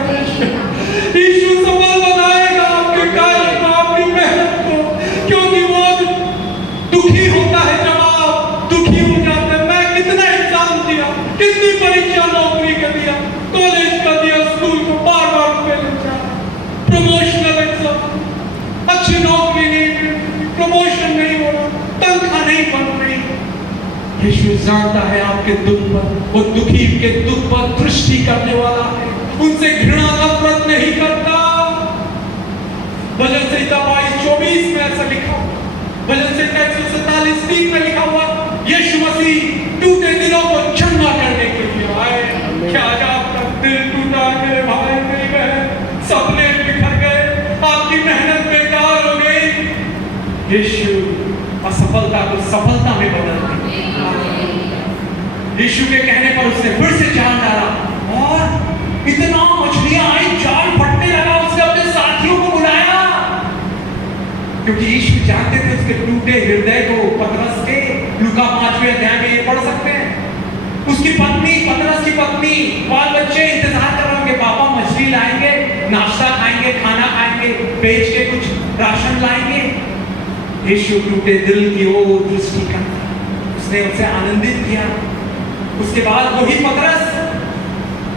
यीशु, सफल बनाएगा आपके कार्य को, आपकी मेहनत को, क्योंकि वो दुखी होता है जब आप दुखी हो जाते हैं। मैं कितना एग्जाम दिया, कितनी परीक्षा, नौकरी का दिया, कॉलेज का दिया, स्कूल को बार बार फेल हो जा, प्रमोशनल एग्जाम, अच्छी नौकरी नहीं, प्रमोशन नहीं हो रहा, तनख्वाह नहीं बन रही। यीशु जानता है आपके दुख पर, वो दुखी के दुख पर दृष्टि करने वाला है, उनसे घृणा नफरत नहीं करता। भजन संहिता 22:24 में ऐसा लिखा हुआ, भजन संहिता 147:3 में लिखा हुआ, यीशु मसीह टूटे दिलों को चंगा करने के लिए आए। क्या आज आपका दिल टूटा मेरे भाई मेरी बहन, सपने बिखर गए, आपकी मेहनत बेकार हो गई? यीशु असफलता को सफलता में बदल दे। यीशु के कहने पर उसने फिर से जाल डाला और इतना मछलियां आई, जाल फटने लगा। उसने अपने साथियों को बुलाया, क्योंकि यीशु जानते थे उसके टूटे हृदय को। पतरस के लूका 5वें अध्याय में ये पढ़ सकते हैं, उसकी पत्नी, पतरस की पत्नी, बाल बच्चे इंतजार कर रहे होंगे, पापा मछली लाएंगे, नाश्ता खाएंगे, खाना खाएंगे, बेच के कुछ राशन लाएंगे। यीशु टूटे दिल की ओर दृष्टि करता, उसने उसे आनंदित किया। उसके बाद वही पतरस,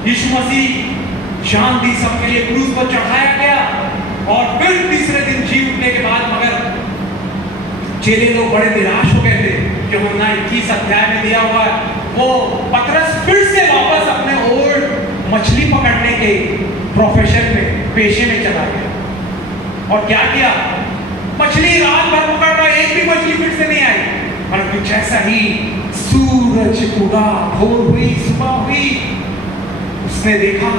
यीशु मसीह जान दी सबके लिए, क्रूस पर चढ़ाया गया, और फिर तीसरे दिन जी उठने के बाद, मगर चेले लोग बड़े निराश हो गए थे कि हमने 21 अध्याय में दिया हुआ है, वो पतरस फिर से वापस अपने ओल्ड मछली पकड़ने के प्रोफेशन में, पेशे में चला गया। और क्या किया? मछली रात भर पकड़ रहा, एक भी मछली फिर से नहीं आई। परंतु जैसा ही सूरज उगा, भोर हुई, सुबह हुई, उसने देखा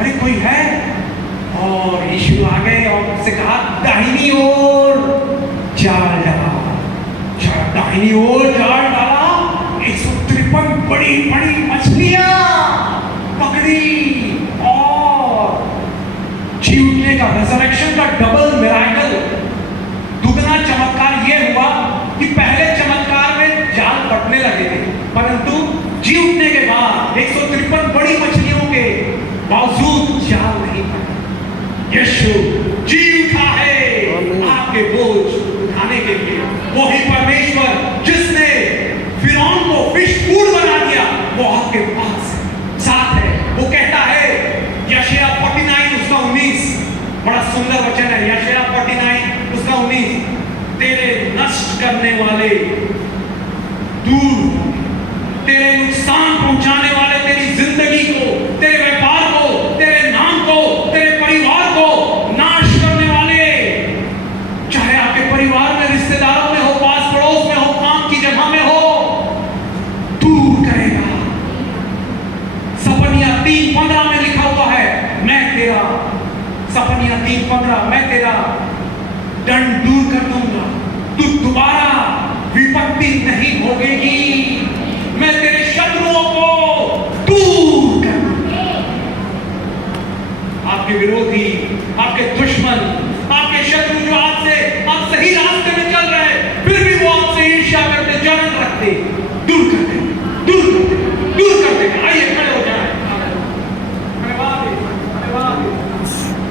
अरे कोई है, और यीशु आ गए और उससे कहा दाहिनी ओर जाल डाला। दाहिनी ओर जाल डाला, 153 बड़ी बड़ी मछलियां पकड़ी, और जी उठने का, रेजरेक्शन का डबल मिराकल, दुगना चमत्कार ये हुआ कि पहले चमत्कार में जाल फटने लगे थे, परंतु जी उठने के बाद 153 बड़ी मछलियों के बावजूद जाल नहीं फटा। यीशु जी उठा है आपके बोझ उठाने के लिए। वही परमेश्वर जिसने फिरौन को फिश फूड बना दिया, वो आपके पास है, साथ है। वो कहता है यशायाह 49 उसका 19, बड़ा सुंदर वचन है, यशायाह 49 उसका 19, तेरे नष्ट करने वाले दूर, तेरे नुकसान पहुंचाने वाले तेरी जिंदगी को, तेरे व्यापार को, तेरे नाम को, तेरे परिवार को नाश करने वाले, चाहे आपके परिवार में, रिश्तेदारों में हो, पास पड़ोस में हो, काम की जगह में हो, दूर करेगा। सपनिया 3:15 में लिखा हुआ है, मैं तेरा, सपनिया 3:15, मैं तेरा दंड दूर कर दूंगा, तू दोबारा विपत्ति नहीं भोगेगी, मैं तेरे शत्रुओं को दूर कर दूंगा। आपके विरोधी, आपके दुश्मन, आपके शत्रु जो आपसे, आप सही रास्ते में चल रहे हैं, फिर भी वो आपसे ईर्ष्या करते, जलन रखते, दूर कर देंगे, दूर कर देंगे, दूर कर देंगे। आइए खड़े हो जाए। धन्यवाद, धन्यवाद।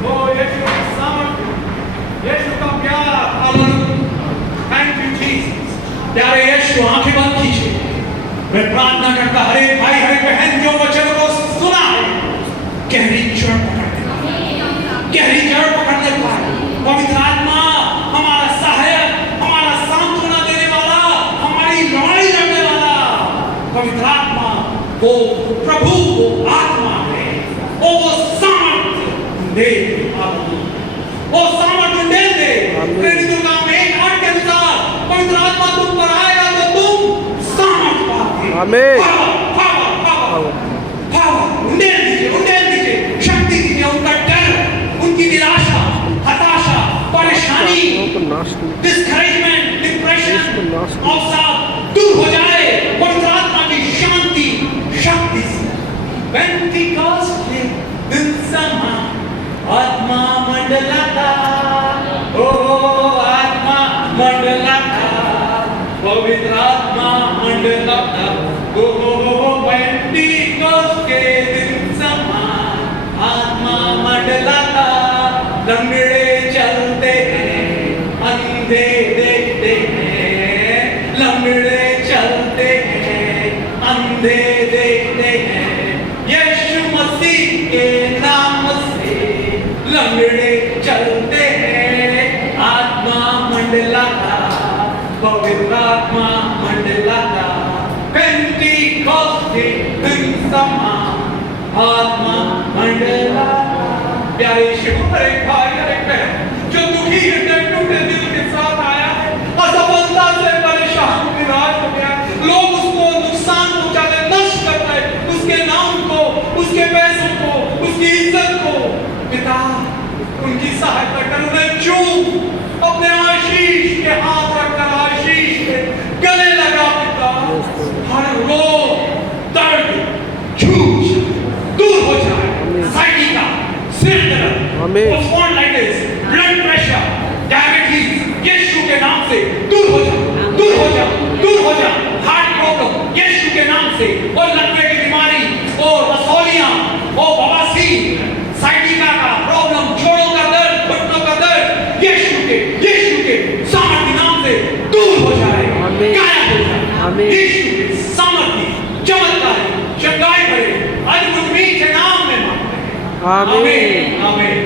ओ यीशु का सामर्थ्य, यीशु का प्यार, थैंक यू जीसस। प्यारे यीशु, आंखें बंद कीजिए। मैं प्रार्थना करता, हरे भाई, हरे बहन जो वचन को सुना है, गहरी जड़ पकड़ने पाए, गहरी जड़ पकड़ने पाए। पवित्र आत्मा हमारा सहायक, हमारा सांत्वना देने वाला, हमारी लड़ाई लड़ने वाला पवित्र आत्मा, वो प्रभु, वो आत्मा है, वो सामर्थ्य दे, वो सामर्थ्य दे। प्रेरितों का 1:8 के अनुसार पवित्र आत्मा तुम पर आएगा तो तुम सामर्थ्य पाओगे। आमीन। उंडेल दीजिए, शक्ति दीजिए, उनका डर, उनकी निराशा, हताशा, परेशानी, डिस्करेजमेंट, डिप्रेशन, अवसाद दूर हो जाए पवित्र आत्मा की शांति, शक्ति से। पेंटिकॉस्ट के दिन समा आत्मा मंडलाता, ओ आत्मा मंडलाता, पवित्र आत्मा मंडलाता, ओ पेंटिकॉस्ट के दिन समा आत्मा मंडलाता, लंगड़े चलते हैं, अंधे देखते हैं, लंगड़े चलते हैं, अंधे देखते हैं, यीशु मसीह के नाम से लंगड़े चलते हैं, आत्मा मंडलाता, पवित्र आत्मा मंडलाता, पेंटिकॉस्ट के दिन समान आत्मा मंडलाता। प्यारे यीशु, हरे भाई, हरे बहन जो दुखी हृदय, टूटे दिल के साथ आया है, असफलता से परेशान, निराश हो गया, लोग उसको नुकसान पहुंचाते, नष्ट करते, उसके नाम को, उसके पैसों को, उसकी इज्जत को, पिता उनकी सहायता कर, उन्हें चूम अपने आशीष के हाथ रखकर आशीष के गले लगा। पिता हर रोग, दर्द, झूठ दूर हो जाए, एंजाइटी का, सिर दर्द, स्पॉन्डिलाइटिस, ब्लड प्रेशर, डायबिटीज, यीशु के नाम से दूर हो जा, दूर हो जा, दूर हो जा। हार्ट प्रॉब्लम यीशु के नाम से, और लकवे की बीमारी, और रसौलियां, और बवासीर, साइटिका का प्रॉब्लम, जोड़ों का दर्द, घुटनों का दर्द, यीशु के सामर्थ्य नाम से दूर हो जाए, गायब हो जाए। यीशु के सामर्थ्य, चमत्कार, चंगाई भरे, अद्भुत मीठे नाम में मांगते हैं। आमीन, आमीन।